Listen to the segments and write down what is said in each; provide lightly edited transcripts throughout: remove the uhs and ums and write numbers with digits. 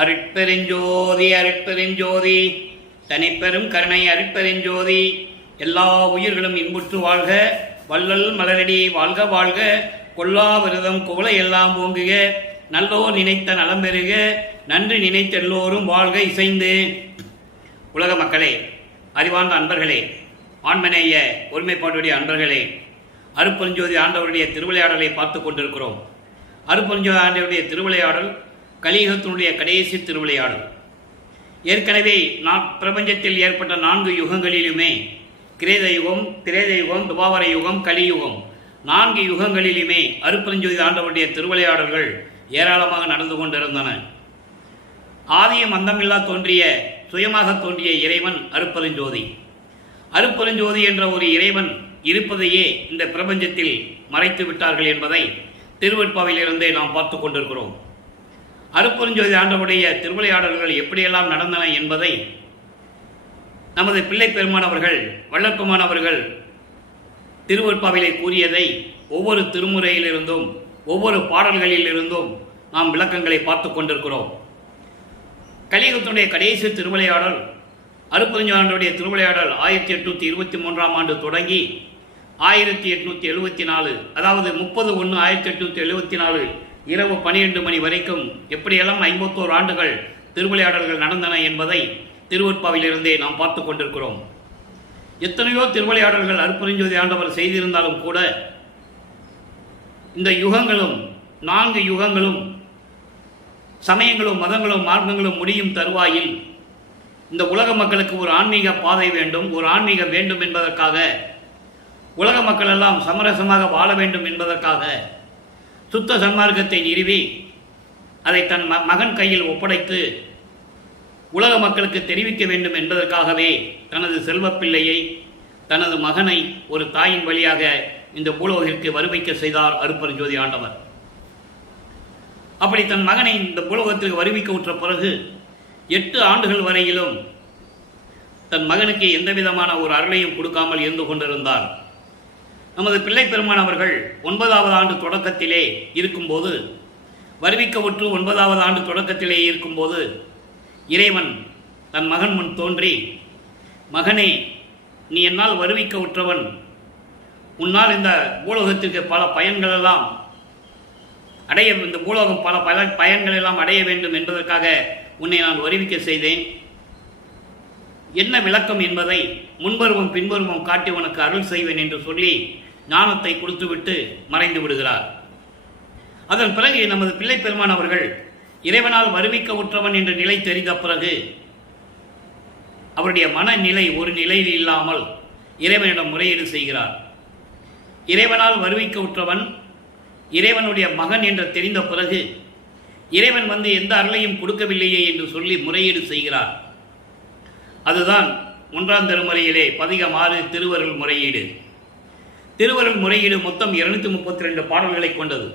அருட்பெருஞ்சோதி அருட்பெருஞ்சோதி தனிப்பெரும் கருணை அருட்பெருஞ்சோதி. எல்லா உயிர்களும் இன்புற்று வாழ்க, வள்ளல் மலரடி வாழ்க வாழ்க, கொல்லா விரதம் குவளை எல்லாம் ஓங்குக, நல்லோர் நினைத்த நலம் பெறுக, நன்றி நினைத்த எல்லோரும் வாழ்க இசைந்து. உலக மக்களே, அறிவார்ந்த அன்பர்களே, ஆண்மனேய ஒருமைப்பாட்டுடைய அன்பர்களே, அருட்பெருஞ்சோதி ஆண்டவருடைய திருவிளையாடலை பார்த்து கொண்டிருக்கிறோம். அருட்பெருஞ்சோதி ஆண்டவருடைய திருவிளையாடல் கலியுகத்தினுடைய கடைசி திருவிளையாடல். ஏற்கனவே பிரபஞ்சத்தில் ஏற்பட்ட 4 யுகங்களிலுமே, கிரேத யுகம், திரேத யுகம், துவாபர யுகம், கலியுகம், 4 யுகங்களிலுமே அருட்பெருஞ்சோதி ஆண்டவருடைய திருவிளையாடல்கள் ஏராளமாக நடந்து கொண்டிருந்தன. ஆதியும் அந்தமில்லா தோன்றிய, சுயமாக தோன்றிய இறைவன் அருட்பெருஞ்சோதி. அருட்பெருஞ்சோதி என்ற ஒரு இறைவன் இருப்பதையே இந்த பிரபஞ்சத்தில் மறைத்து விட்டார்கள் என்பதை திருவெட்பாவிலிருந்தே நாம் பார்த்து கொண்டிருக்கிறோம். அருட்பெருஞ்சோதி ஆண்டவருடைய திருவிளையாடல்கள் எப்படியெல்லாம் நடந்தன என்பதை நமது பிள்ளை பெருமானவர்கள், வள்ளற்பெருமானவர்கள் திருவெட்பாவிலே கூறியதை ஒவ்வொரு திருமுறையிலிருந்தும் ஒவ்வொரு பாடல்களிலிருந்தும் நாம் விளக்கங்களை பார்த்து கொண்டிருக்கிறோம். கலியுகத்தினுடைய கடைசி திருவிளையாடல் அருட்பெருஞ்சோதி ஆண்டவருடைய திருவிளையாடல் 1823ஆம் ஆண்டு தொடங்கி 1874, அதாவது 30/1/1874 இரவு 12 மணி வரைக்கும் எப்படியெல்லாம் 51 ஆண்டுகள் திருவிளையாடல்கள் நடந்தன என்பதை திருவெட்பாவிலிருந்தே நாம் பார்த்து கொண்டிருக்கிறோம். எத்தனையோ திருவிளையாடல்கள் அருட்பெருஞ்சோதி ஆண்டவர் செய்திருந்தாலும் கூட இந்த யுகங்களும் 4 யுகங்களும் சமயங்களும் மதங்களும் மார்க்கங்களும் முடியும் தருவாயில் இந்த உலக மக்களுக்கு ஒரு ஆன்மீக பாதை வேண்டும், ஒரு ஆன்மீகம் வேண்டும் என்பதற்காக, உலக மக்கள் எல்லாம் சமரசமாக வாழ வேண்டும் என்பதற்காக சுத்த சன்மார்க்கத்தை நிறுவி அதை தன் மகன் கையில் ஒப்படைத்து உலக மக்களுக்கு தெரிவிக்க வேண்டும் என்பதற்காகவே தனது செல்வப்பிள்ளையை, தனது மகனை ஒரு தாயின் வழியாக இந்த பூலோகத்திற்கு வருவிக்க செய்தார் அருட்பெருஞ்சோதி ஆண்டவர். அப்படி தன் மகனை இந்த பூலோகத்திற்கு வருவிக்க உற்ற பிறகு 8 ஆண்டுகள் வரையிலும் தன் மகனுக்கு எந்த விதமான ஒரு அருளையும் கொடுக்காமல் இருந்து கொண்டிருந்தார். நமது பிள்ளை பெருமானவர்கள் 9வது ஆண்டு தொடக்கத்திலே இருக்கும்போது, வருவிக்க உற்று 9வது ஆண்டு தொடக்கத்திலே இருக்கும்போது இறைவன் தன் மகன் முன் தோன்றி, மகனே, நீ என்னால் வருவிக்க உற்றவன், உன்னால் இந்த பூலோகத்திற்கு பல பயன்களெல்லாம் அடைய, இந்த பூலோகம் பல பயன்கள் எல்லாம் அடைய வேண்டும் என்பதற்காக உன்னை நான் வருவிக்க செய்தேன். என்ன விளக்கம் என்பதை முன்பருவம் பின்பருவம் காட்டி உனக்கு அருள் செய்வேன் என்று சொல்லி ஞானத்தை கொடுத்துவிட்டு மறைந்து விடுகிறார். அதன் பிறகு நமது பிள்ளை பெருமான் அவர்கள் இறைவனால் வருவிக்க உற்றவன் என்ற நிலை தெரிந்த பிறகு அவருடைய மனநிலை ஒரு நிலையில் இல்லாமல் இறைவனிடம் முறையீடு செய்கிறார். இறைவனால் வருவிக்க உற்றவன், இறைவனுடைய மகன் என்று தெரிந்த பிறகு இறைவன் வந்து எந்த அருளையும் கொடுக்கவில்லையே என்று சொல்லி முறையீடு செய்கிறார். அதுதான் 1ஆம் திருமுறையிலே பதிகம் 6 திருவருள் முறையீடு. திருவருள் முறையீடு மொத்தம் 232 பாடல்களை கொண்டது.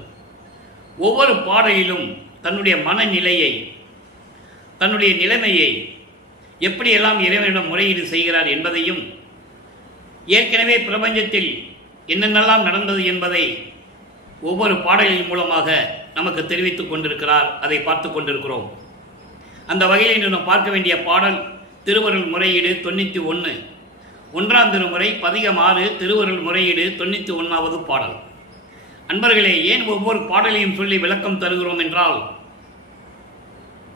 ஒவ்வொரு பாடலிலும் தன்னுடைய மனநிலையை, தன்னுடைய நிலைமையை எப்படியெல்லாம் இறைவனிடம் முறையீடு செய்கிறார் என்பதையும், ஏற்கனவே பிரபஞ்சத்தில் என்னென்னலாம் நடந்தது என்பதை ஒவ்வொரு பாடலின் மூலமாக நமக்கு தெரிவித்துக் கொண்டிருக்கிறார். அதை பார்த்து கொண்டிருக்கிறோம். அந்த வகையில் இன்று நாம் பார்க்க வேண்டிய பாடல் திருவருள் முறையீடு 91, 1ஆம் திருமுறை பதிகம் 6 திருவருள் முறையீடு 91வது பாடல். அன்பர்களே, ஏன் ஒவ்வொரு பாடலையும் சொல்லி விளக்கம் தருகிறோம் என்றால்,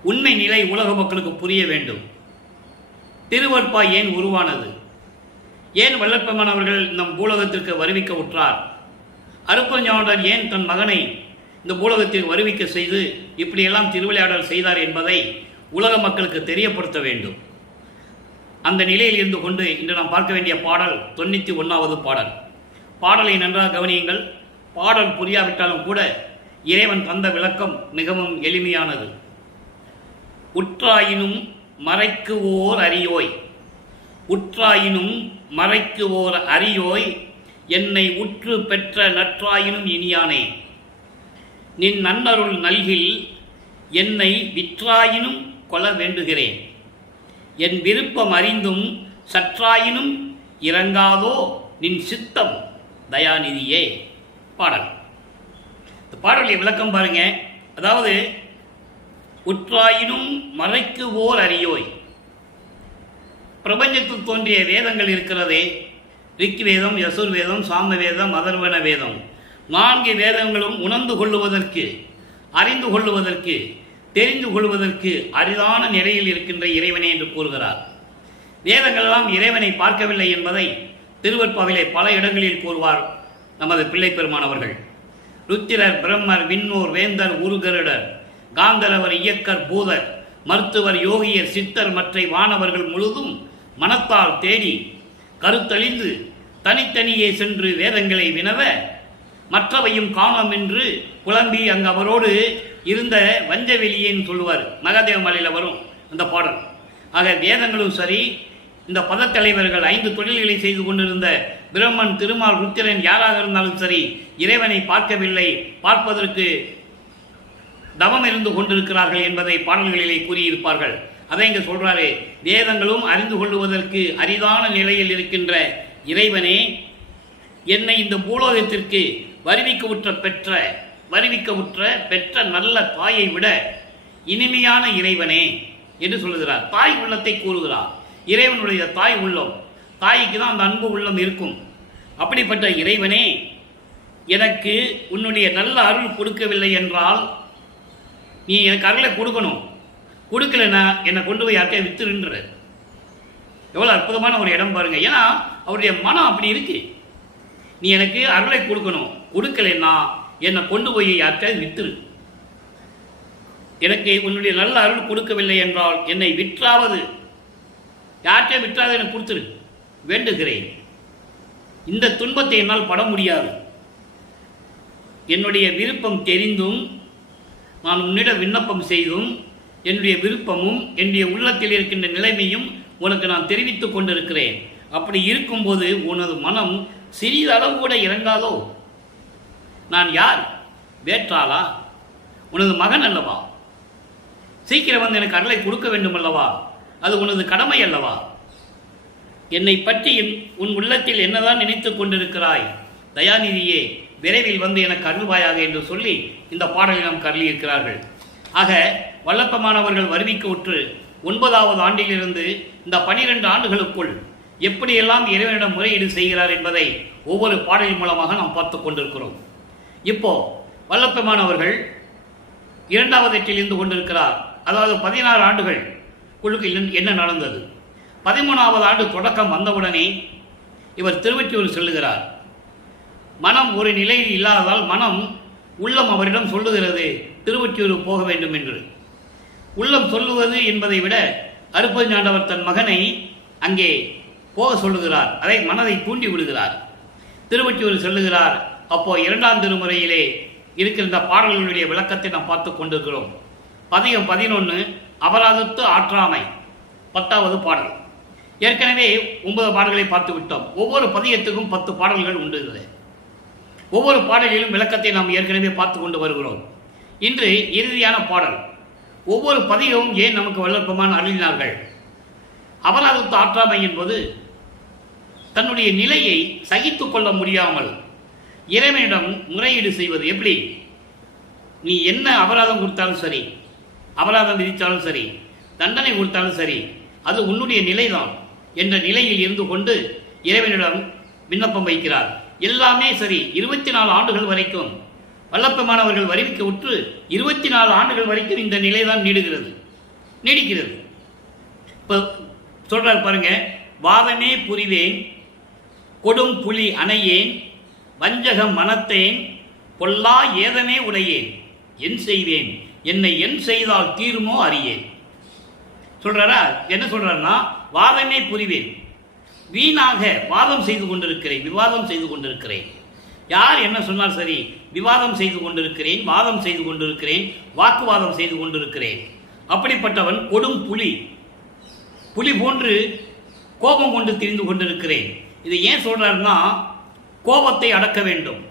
உண்மை நிலை உலக மக்களுக்கு புரிய வேண்டும். திருவெட்பா ஏன் உருவானது, ஏன் வள்ளற்பெருமான் அவர்கள் நம் பூலோகத்திற்கு வருவிக்க உற்றார், அருட்பெருஞ்சோதி ஏன் தன் மகனை இந்த பூலோகத்திற்கு வருவிக்க செய்து இப்படியெல்லாம் திருவிளையாடல் செய்தார் என்பதை உலக மக்களுக்கு தெரியப்படுத்த வேண்டும். அந்த நிலையில் இருந்து கொண்டு இன்று நாம் பார்க்க வேண்டிய பாடல் 91வது பாடல். பாடலை நன்றாக கவனியுங்கள். பாடல் புரியாவிட்டாலும் கூட இறைவன் தந்த விளக்கம் மிகவும் எளிமையானது. உற்றாயினும் மறைக்கு ஓர் அறியோய், உற்றாயினும் மறைக்கு ஓர் அறியோய், என்னை உற்று பெற்ற நற்றாயினும் இனியானே, நின் நன்னருள் நல்கில் என்னை விற்றாயினும் கொள்ள வேண்டுகிறேன், என் விருப்பம் அறிந்தும் சற்றாயினும் இறங்காதோ நின் சித்தம் தயாநிதியே. பாடல். இந்த பாடலை விளக்கம் பாருங்க. அதாவது உற்றாயினும் மறைக்கு ஓர் அறியோய். பிரபஞ்சத்தில் தோன்றிய வேதங்கள் இருக்கிறதே, ரிக் வேதம், யசுர் வேதம், சாம வேதம், அதர்வன வேதம், 4 வேதங்களும் உணர்ந்து கொள்ளுவதற்கு, அறிந்து கொள்ளுவதற்கு, தெரிந்து கொள்வதற்கு அரிதான நிலையில் இருக்கின்ற இறைவனே என்று கூறுகிறார். வேதங்களெல்லாம் இறைவனை பார்க்கவில்லை என்பதை திருவற்பாவிலே பல இடங்களில் கூறுவார் நமது பிள்ளை பெருமானவர்கள். ருத்திரர், பிரம்மர், விண்ணோர், வேந்தர், உருகருடர், காந்தரவர், இயக்கர், பூதர், மருத்துவர், யோகியர், சித்தர் மற்ற வானவர்கள் முழுதும் மனத்தால் தேடி கருத்தழிந்து தனித்தனியே சென்று வேதங்களை வினவ மற்றவையும் காணோம் என்று புலம்பி அங்கு அவரோடு இருந்த வஞ்சவெளியேன்னு சொல்லுவார். மகாதேவ மலையில் வரும் அந்த பாடல். ஆக வேதங்களும் சரி, இந்த பதத்தலைவர்கள் 5 தொழில்களை செய்து கொண்டிருந்த பிரம்மன், திருமால், ருத்திரன் யாராக இருந்தாலும் சரி, இறைவனை பார்க்கவில்லை, பார்ப்பதற்கு தவம் இருந்து கொண்டிருக்கிறார்கள் என்பதை பாடல்களிலே கூறியிருப்பார்கள். அதை இங்கே சொல்றாரு. வேதங்களும் அறிந்து கொள்வதற்கு அரிதான நிலையில் இருக்கின்ற இறைவனே, என்னை இந்த பூலோகத்திற்கு வருவிக்க பெற்ற நல்ல தாயை விட இனிமையான இறைவனே என்று சொல்லுகிறார். தாய் உள்ளத்தை கூறுகிறார். இறைவனுடைய தாய் உள்ளம், தாய்க்கு தான் அந்த அன்பு உள்ளம் இருக்கும். அப்படிப்பட்ட இறைவனே, எனக்கு உன்னுடைய நல்ல அருள் கொடுக்கவில்லை என்றால் நீ எனக்கு அருளை கொடுக்கணும். கொடுக்கலன்னா என்னை கொண்டு போய் யார்கிட்ட வித்துருன்ற. எவ்வளோ அற்புதமான ஒரு இடம் பாருங்க. ஏன்னா அவருடைய மனம் அப்படி இருக்கு. நீ எனக்கு அருளை கொடுக்கணும், கொடுக்கலன்னா என்னை கொண்டு போய் யார்கிட்ட வித்துரு. எனக்கு உன்னுடைய நல்ல அருள் கொடுக்கவில்லை என்றால் என்னை விற்றாவது, யார்கிட்ட விற்றாவது எனக்கு கொடுத்துரு, வேண்டுகிறேன். இந்த துன்பத்தை என்னால் பட முடியாது. என்னுடைய விருப்பம் தெரிந்தும் நான் உன்னிடம் விண்ணப்பம் செய்தும் என்னுடைய விருப்பமும் என்னுடைய உள்ளத்தில் இருக்கின்ற நிலைமையும் உனக்கு நான் தெரிவித்துக் கொண்டிருக்கிறேன். அப்படி இருக்கும்போது உனது மனம் சிறிதளவு கூட இறங்காதோ? நான் யார்? வேற்றாளா? உனது மகன் அல்லவா? சீக்கிரம் வந்து எனக்கு அருளை கொடுக்க வேண்டும் அல்லவா? அது உனது கடமை அல்லவா? என்னை பற்றி உன் உள்ளத்தில் என்னதான் நினைத்துக் கொண்டிருக்கிறாய்? தயாநிதியே, விரைவில் வந்து எனக்கு அருள்வாயாக என்று சொல்லி இந்த பாடலை நாம் கருளியிருக்கிறார்கள். ஆக வல்லப்பமானவர்கள் வருவிக்க உற்று 9வது ஆண்டிலிருந்து இந்த 12 ஆண்டுகளுக்குள் எப்படியெல்லாம் இறைவனிடம் முறையீடு செய்கிறார் என்பதை ஒவ்வொரு பாடலின் மூலமாக நாம் பார்த்து கொண்டிருக்கிறோம். இப்போ வல்லப்பமானவர்கள் 2வது எட்டில் இருந்து கொண்டிருக்கிறார். அதாவது 16 ஆண்டுகள் குழுக்கு என்ன நடந்தது? 13வது ஆண்டு தொடக்கம் வந்தவுடனே இவர் திருவொற்றியூர் செல்லுகிறார். மனம் ஒரு நிலையில் இல்லாததால் உள்ளம் அவரிடம் சொல்லுகிறது திருவொற்றியூர் போக வேண்டும் என்று. உள்ளம் சொல்லுவது என்பதை விட அருப்பஞ்சாண்டவர் தன் மகனை அங்கே போக சொல்லுகிறார். அதை மனதை தூண்டி விடுகிறார். திருவொற்றியூர் செல்லுகிறார். அப்போ 2ஆம் திருமுறையிலே இருக்கின்ற பாடல்களுடைய விளக்கத்தை நாம் பார்த்து கொண்டிருக்கிறோம். பதிகம் 11 அபராதத்து ஆற்றாமை 10வது பாடல். ஏற்கனவே 9 பாடல்களை பார்த்து விட்டோம். ஒவ்வொரு பதிகத்துக்கும் 10 பாடல்கள் உண்டு. ஒவ்வொரு பாடலிலும் விளக்கத்தை நாம் ஏற்கனவே பார்த்து கொண்டு வருகிறோம். இன்று இறுதியான பாடல். ஒவ்வொரு பதிகமும் ஏன் நமக்கு வல்லற்பமான அருளினார்கள்? அபராதத்து ஆற்றாமை என்பது தன்னுடைய நிலையை சகித்துக் கொள்ள முடியாமல் இறைவனிடம் முறையீடு செய்வது. எப்படி? நீ என்ன அபராதம் கொடுத்தாலும் சரி, அபராதம் விதித்தாலும் சரி, தண்டனை கொடுத்தாலும் சரி, அது உன்னுடைய நிலைதான் என்ற நிலையில் இருந்து கொண்டு இறைவனிடம் விண்ணப்பம் வைக்கிறார். எல்லாமே சரி. 24 ஆண்டுகள் வரைக்கும் வல்லப்பமானவர்கள் வருவிக்க உற்று 24 ஆண்டுகள் வரைக்கும் இந்த நிலைதான் நீடிக்கிறது. இப்போ சொல்றார் பாருங்க. வாதமே புரிவேன், கொடும் புலி அணையேன், வஞ்சகம் மனத்தேன், பொல்லா ஏதமே உடையேன், என் செய்வேன், என்னை என் செய்தால் தீருமோ அறியேன். சொல்றாரா? என்ன சொல்றாருன்னா, வாதமே புரிவேன், வீணாக வாதம் செய்து கொண்டிருக்கிறேன், விவாதம் செய்து கொண்டிருக்கிறேன். யார் என்ன சொன்னார் சரி, விவாதம் செய்து கொண்டிருக்கிறேன், வாதம் செய்து கொண்டிருக்கிறேன், வாக்குவாதம் செய்து கொண்டிருக்கிறேன். அப்படிப்பட்டவன் கொடும் புலி போன்று கோபம் கொண்டு திரிந்து கொண்டிருக்கிறேன். இதை ஏன் சொல்றாருன்னா, கோபத்தை அடக்க வேண்டும்.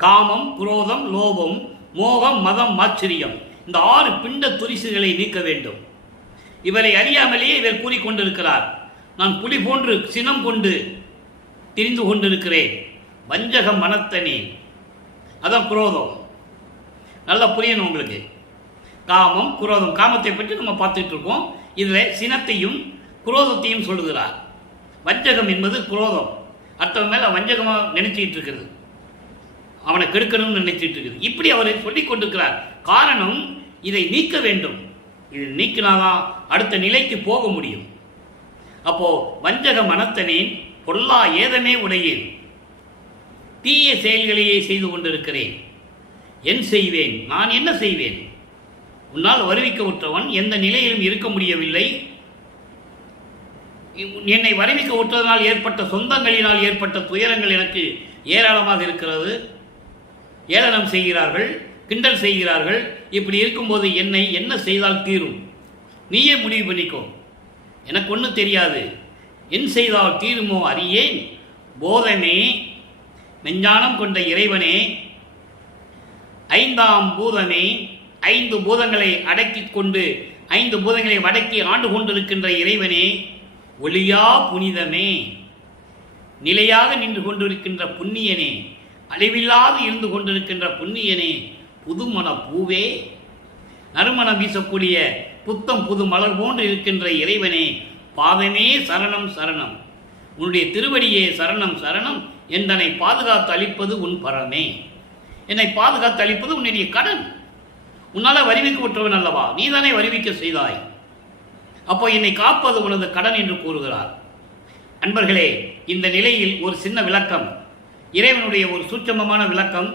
காமம், குரோதம், லோபம், மோகம், மதம், மாச்சரியம், இந்த 6 பிண்ட துரிசுகளை நீக்க வேண்டும். இவரை அறியாமலேயே இவர் கூறிக்கொண்டிருக்கிறார், நான் புலி போன்று சினம் கொண்டு திரிந்து கொண்டிருக்கிறேன். வஞ்சகம் மனத்தனே, அதான் குரோதம். நல்லா புரியணும் உங்களுக்கு. காமம், குரோதம். காமத்தை பற்றி நம்ம பார்த்துட்டு இருக்கோம். இதில் சினத்தையும் குரோதத்தையும் சொல்லுகிறார். வஞ்சகம் என்பது குரோதம், அடுத்தவன் மேலே வஞ்சகமாக நினைச்சிட்டு இருக்கிறது, அவனை கெடுக்கணும்னு நினைச்சிட்டு இருக்குது. இப்படி அவரை சொல்லிக் கொண்டிருக்கிறார். காரணம், இதை நீக்க வேண்டும். இது நீக்கினாதான் அடுத்த நிலைக்கு போக முடியும். அப்போ வஞ்சக மனத்தனேன் பொல்லா ஏதமே உடையேன், தீய செயல்களையே செய்து கொண்டிருக்கிறேன், என் செய்வேன், நான் என்ன செய்வேன்? உன்னால் வருவிக்க உற்றவன் எந்த நிலையிலும் இருக்க முடியவில்லை. என்னை வருவிக்க உற்றதனால் ஏற்பட்ட சொந்தங்களினால் ஏற்பட்ட துயரங்கள் எனக்கு ஏராளமாக இருக்கிறது. ஏளனம் செய்கிறார்கள், கிண்டல் செய்கிறார்கள். இப்படி இருக்கும்போது என்னை என்ன செய்தால் தீரும்? நீயே முடிவு பண்ணிக்கோ, எனக்கு ஒன்றும் தெரியாது. என் செய்தால் தீருமோ அறியேன். போதமே, மெஞ்ஞானம் கொண்ட இறைவனே, ஐந்தாம் பூதமே, 5 பூதங்களை அடக்கி கொண்டு 5 பூதங்களை அடக்கி ஆண்டு கொண்டிருக்கின்ற இறைவனே, ஒளியா புனிதமே, நிலையாக நின்று கொண்டிருக்கின்ற புண்ணியனே, அழிவில்லாது இருந்து கொண்டிருக்கின்ற புண்ணியனே, புதுமண பூவே, நறுமணம் வீசக்கூடிய புத்தம் புது மலர் போன்று இருக்கின்ற இறைவனே, பாதமே சரணம் சரணம், உன்னுடைய திருவடியே சரணம் சரணம், என்னை பாதுகாத்து அளிப்பது உன் பரமே. என்னை பாதுகாத்து அளிப்பது உன்னுடைய கடன். உன்னால் வருவிக்க விட்டவன் அல்லவா, நீதானே வருவிக்க செய்தாய். அப்போ என்னை காப்பது உனது கடன் என்று கூறுகிறார். அன்பர்களே, இந்த நிலையில் ஒரு சின்ன விளக்கம், இறைவனுடைய ஒரு சூட்சமமான விளக்கம்.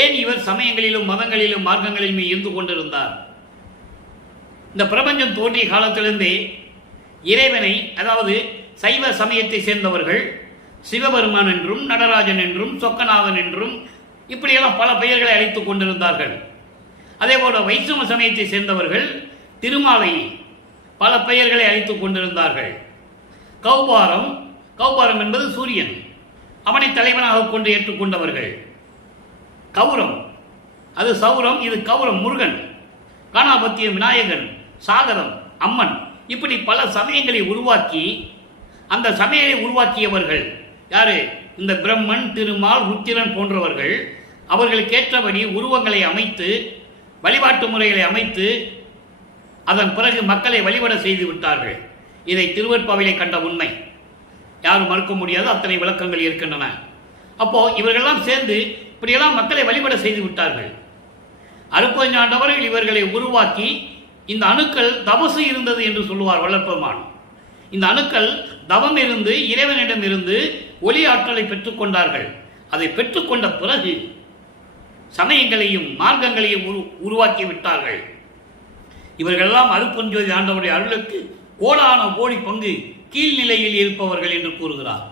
ஏன் இவர் சமயங்களிலும் மதங்களிலும் மார்க்கங்களிலுமே இருந்து கொண்டிருந்தார்? இந்த பிரபஞ்சம் தோன்றிய காலத்திலிருந்தே இறைவனை, அதாவது சைவ சமயத்தை சேர்ந்தவர்கள் சிவபெருமான் என்றும் நடராஜன் என்றும் சொக்கநாதன் என்றும் இப்படியெல்லாம் பல பெயர்களை அழைத்துக் கொண்டிருந்தார்கள். அதே போல வைஷ்ணவ சமயத்தை சேர்ந்தவர்கள் திருமாலை பல பெயர்களை அழைத்துக் கொண்டிருந்தார்கள். கௌபாரம், கௌபாரம் என்பது சூரியன், அவனை தலைவனாக கொண்டு ஏற்றுக்கொண்டவர்கள். கௌரம், அது சௌரம், இது கௌரம் முருகன், காணாபத்தியம் விநாயகன், சாகரம் அம்மன், இப்படி பல சமயங்களை உருவாக்கி, அந்த சமயங்களை உருவாக்கியவர்கள் யாரு? இந்த பிரம்மன், திருமால், ருத்திரன் போன்றவர்கள். அவர்களுக்கேற்றபடி உருவங்களை அமைத்து, வழிபாட்டு முறைகளை அமைத்து, அதன் பிறகு மக்களை வழிபட செய்து விட்டார்கள். இதை திருவெற்பாவிலே கண்ட உண்மை, யாரும் மறுக்க முடியாது. அத்தனை விளக்கங்கள் இருக்கின்றன. அப்போ இவர்களெல்லாம் சேர்ந்து இப்படியெல்லாம் மக்களை வழிபட செய்து விட்டார்கள். அருப்பஞ்சாண்டவர்கள் இவர்களை உருவாக்கி, இந்த அணுக்கள் தபசு இருந்தது என்று சொல்லுவார் வள்ளற்பெருமான். இந்த அணுக்கள் தவம் இருந்து இறைவனிடம் இருந்து ஒளி ஆற்றலை பெற்றுக்கொண்டார்கள். அதை பெற்றுக்கொண்ட பிறகு சமயங்களையும் மார்க்கங்களையும் உருவாக்கி விட்டார்கள். இவர்களெல்லாம் அருப்பஞ்சோதி ஆண்டவருடைய அருளுக்கு கோடான கோடி பங்கு கீழ்நிலையில் இருப்பவர்கள் என்று கூறுகிறார்.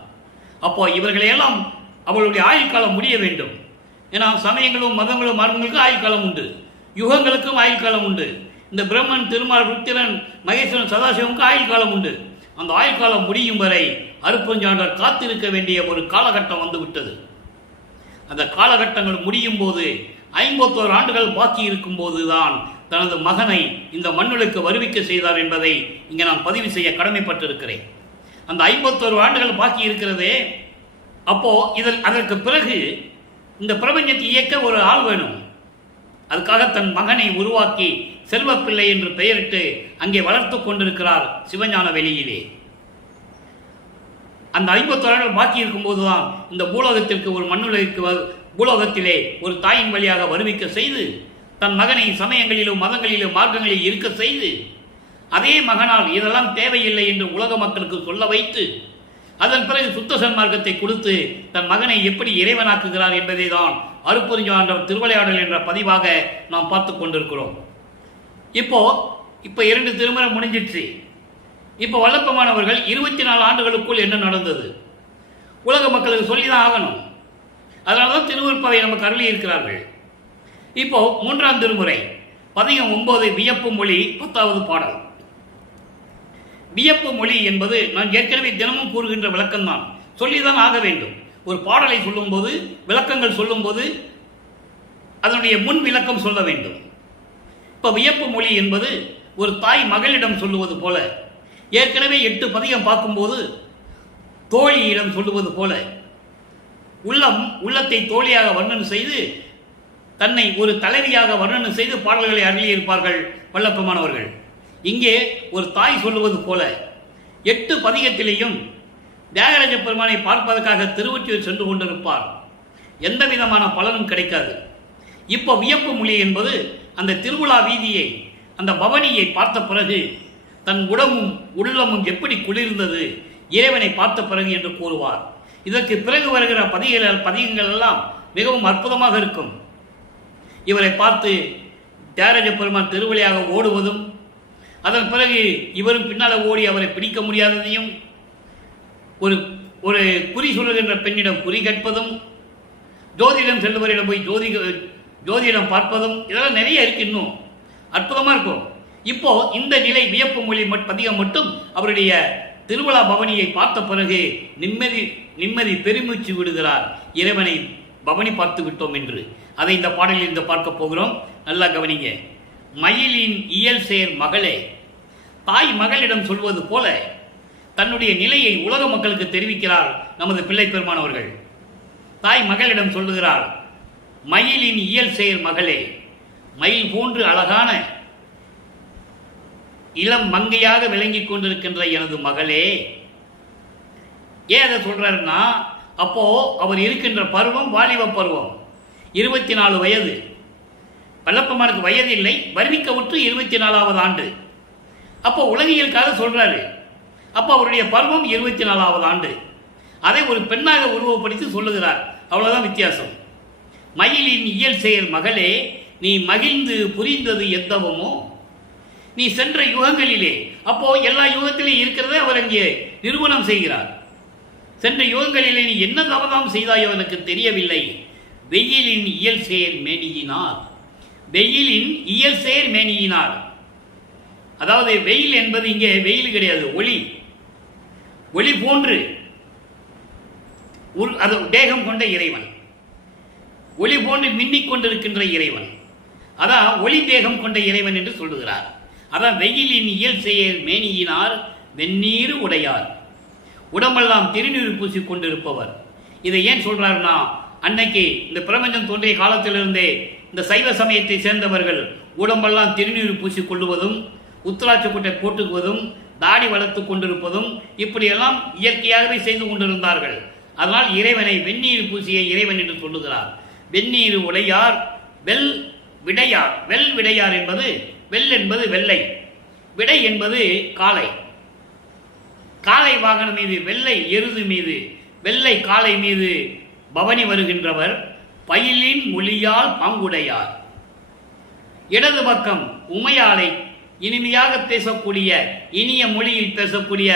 அப்போ இவர்களையெல்லாம் அவர்களுடைய ஆயுள் காலம் முடிய வேண்டும். ஏன்னா சமயங்களும் மதங்களும் மார்க்கங்களுக்கும் ஆயுள் காலம் உண்டு, யுகங்களுக்கும் ஆயுள் காலம் உண்டு. இந்த பிரம்மன், திருமால், ருத்திரன், மகேஸ்வரன், சதாசிவனுக்கு ஆயுள் காலம் உண்டு. அந்த ஆயுள் காலம் முடியும் வரை அருப்பஞ்சாண்டர் காத்திருக்க வேண்டிய ஒரு காலகட்டம் வந்து விட்டது. அந்த காலகட்டங்கள் முடியும் போது 51 ஆண்டுகள் பாக்கி இருக்கும் போதுதான் தனது மகனை இந்த மண்ணுக்கு வருவிக்க செய்தார் என்பதை இங்கே நான் பதிவு செய்ய கடமைப்பட்டிருக்கிறேன். அந்த 51 ஆண்டுகள் பாக்கி இருக்கிறதே, அப்போ அதற்கு பிறகு இந்த பிரபஞ்சத்தை இயக்க ஒரு ஆள் வேணும். அதுக்காக தன் மகனை உருவாக்கி செல்வப்பிள்ளை என்று பெயரிட்டு அங்கே வளர்த்து கொண்டிருக்கிறார் சிவஞான வெளியிலே. அந்த 51 ஆண்டுகள் பாக்கி இருக்கும்போதுதான் இந்த பூலோகத்திற்கு ஒரு மண்ணுலகிற்கு பூலோகத்திலே ஒரு தாயின் வழியாக வருவிக்க செய்து, தன் மகனை சமயங்களிலும் மதங்களிலும் மார்க்கங்களில் இருக்க செய்து, அதே மகனால் இதெல்லாம் தேவையில்லை என்று உலக மக்களுக்கு சொல்ல வைத்து, அதன் பிறகு சுத்த சன்மார்க்கத்தை கொடுத்து தன் மகனை எப்படி இறைவனாக்குகிறார் என்பதை தான் அருப்பெருஞ்சாண்டவர் திருவிளையாடல் என்ற பதிவாக நாம் பார்த்து கொண்டிருக்கிறோம். இப்போ 2 திருமணம் முடிஞ்சிடுச்சு. இப்போ வல்லப்பமானவர்கள் 24 ஆண்டுகளுக்குள் என்ன நடந்தது உலக மக்களுக்கு சொல்லிதான் ஆகணும். அதனால்தான் திருவருட்பாவை நமக்கு அருளி இருக்கிறார்கள். இப்போ 3ஆம் திருமுறை பதிகம் 9 வியப்பு மொழி 10வது பாடல். வியப்பு மொழி என்பது நான் ஏற்கனவே தினமும் கூறுகின்ற விளக்கம்தான், சொல்லிதான் ஆக வேண்டும். ஒரு பாடலை சொல்லும்போது, விளக்கங்கள் சொல்லும்போது அதனுடைய முன் விளக்கம் சொல்ல வேண்டும். இப்போ வியப்பு மொழி என்பது ஒரு தாய் மகளிடம் சொல்லுவது போல, ஏற்கனவே 8 பதிகம் பார்க்கும்போது தோழியிடம் சொல்லுவது போல, உள்ளத்தை தோழியாக வர்ணனை செய்து தன்னை ஒரு தலைவியாக வர்ணனை செய்து பாடல்களை அருளியிருப்பார்கள் வல்லப்பெருமானவர்கள். இங்கே ஒரு தாய் சொல்லுவது போல 8 பதிகத்திலேயும் தியாகராஜ பெருமானை பார்ப்பதற்காக திருவொற்றியூர் சென்று கொண்டிருப்பார். எந்த விதமான பலனும் கிடைக்காது. இப்போ வியப்பு மொழி என்பது அந்த திருவிழா வீதியை, அந்த பவனியை பார்த்த பிறகு தன் உடம்பும் உள்ளமும் எப்படி குளிர்ந்தது இறைவனை பார்த்த பிறகு என்று கூறுவார். இதற்கு பிறகு வருகிற பதிகங்கள் எல்லாம் மிகவும் அற்புதமாக இருக்கும். இவரை பார்த்து தியாகராஜ பெருமான் திருவழியாக ஓடுவதும், அதன் பிறகு இவரும் பின்னால் ஓடி அவரை பிடிக்க முடியாததையும், ஒரு குறி சொல்லுகின்ற பெண்ணிடம் குறி கேட்பதும், ஜோதிடம் செல்லுவரிடம் போய் ஜோதிடம் பார்ப்பதும், இதெல்லாம் நிறைய இருக்கு. இன்னும் அற்புதமாக இருக்கும். இப்போ இந்த நிலை வியப்பு மொழி பதிகம் மட்டும் அவருடைய திருவிழா பவனியை பார்த்த பிறகு நிம்மதி பெருமூச்சு விடுகிறார். இறைவனை பவனி பார்த்து விட்டோம் என்று. அதை இந்த பாடலில் இருந்து பார்க்க போகிறோம். நல்லா கவனிங்க. மயிலின் இயல் சேர் மகளே, தாய் மகளிடம் சொல்வது போல தன்னுடைய நிலையை உலக மக்களுக்கு தெரிவிக்கிறார் நமது பிள்ளை பெருமானவர்கள். தாய் மகளிடம் சொல்லுகிறார், மயிலின் இயல் சேர் மகளே, மயில் போன்று அழகான இளம் மங்கையாக விளங்கிக் கொண்டிருக்கின்ற எனது மகளே. ஏன் அதை சொல்றாருன்னா, அப்போ அவர் இருக்கின்ற பருவம் வாலிப பருவம், 24 வயது. வல்லப்பெருமானுக்கு வயது இல்லை, வருவிக்கவுற்று 24வது ஆண்டு. அப்போ உலகியலுக்காக சொல்றாரு. அப்போ அவருடைய பருவம் 24வது ஆண்டு. அதை ஒரு பெண்ணாக உருவப்படுத்தி சொல்லுகிறார். அவ்வளவுதான் வித்தியாசம். மயிலின் இயல் செயல் மகளே, நீ மகிழ்ந்து புரிந்தது எத்தவமோ, நீ சென்ற யுகங்களிலே, அப்போ எல்லா யுகத்திலும் இருக்கிறதே அவர் அங்கே நிறுவனம் செய்கிறார். சென்ற யுகங்களிலே நீ என்ன தவறாம் செய்தாயோ எனக்கு தெரியவில்லை. வெயிலின் இயல் சேர் மேனியினார், வெயிலின் இயல் சேர் மேனியினார். அதாவது வெயில் என்பது இங்கே வெயில் கிடையாது, ஒளி. ஒளி போன்று அது தேகம் கொண்ட இறைவன், ஒளி போன்று மின்னிக் கொண்டிருக்கின்ற இறைவன், அதான் ஒளி தேகம் கொண்ட இறைவன் என்று சொல்லுகிறார். அதான் வெயிலின் இயல் செயல் மேனியினார் வெந்நீர் உடையார், உடம்பெல்லாம் திருநீர் பூசிக் கொண்டிருப்பவர். இதை ஏன் சொல்றாருன்னா, அன்னைக்கு இந்த பிரபஞ்சம் தோன்றிய காலத்திலிருந்தே இந்த சைவ சமயத்தை சேர்ந்தவர்கள் உடம்பெல்லாம் திருநீர் பூசிக் கொள்ளுவதும், உத்திராட்ச குட்டை போட்டுக்குவதும், தாடி வளர்த்து கொண்டிருப்பதும் இப்படியெல்லாம் இயற்கையாகவே செய்து கொண்டிருந்தார்கள். அதனால் இறைவனை வெந்நீர் பூசிய இறைவன் என்று சொல்லுகிறார். வெந்நீர் உடையார் வெல் விடையார். வெல் விடையார் என்பது, வெல் என்பது வெள்ளை, விடை என்பது காளை. காளை வாகனம் மீது, வெள்ளை எருது மீது, வெள்ளை காளை மீது பவனி வருகின்றவர் பயிலின் மொழியால் பாங்குடையார். இடது பக்கம் உமையாளை இனிமையாக பேசக்கூடிய, இனிய மொழியில் பேசக்கூடிய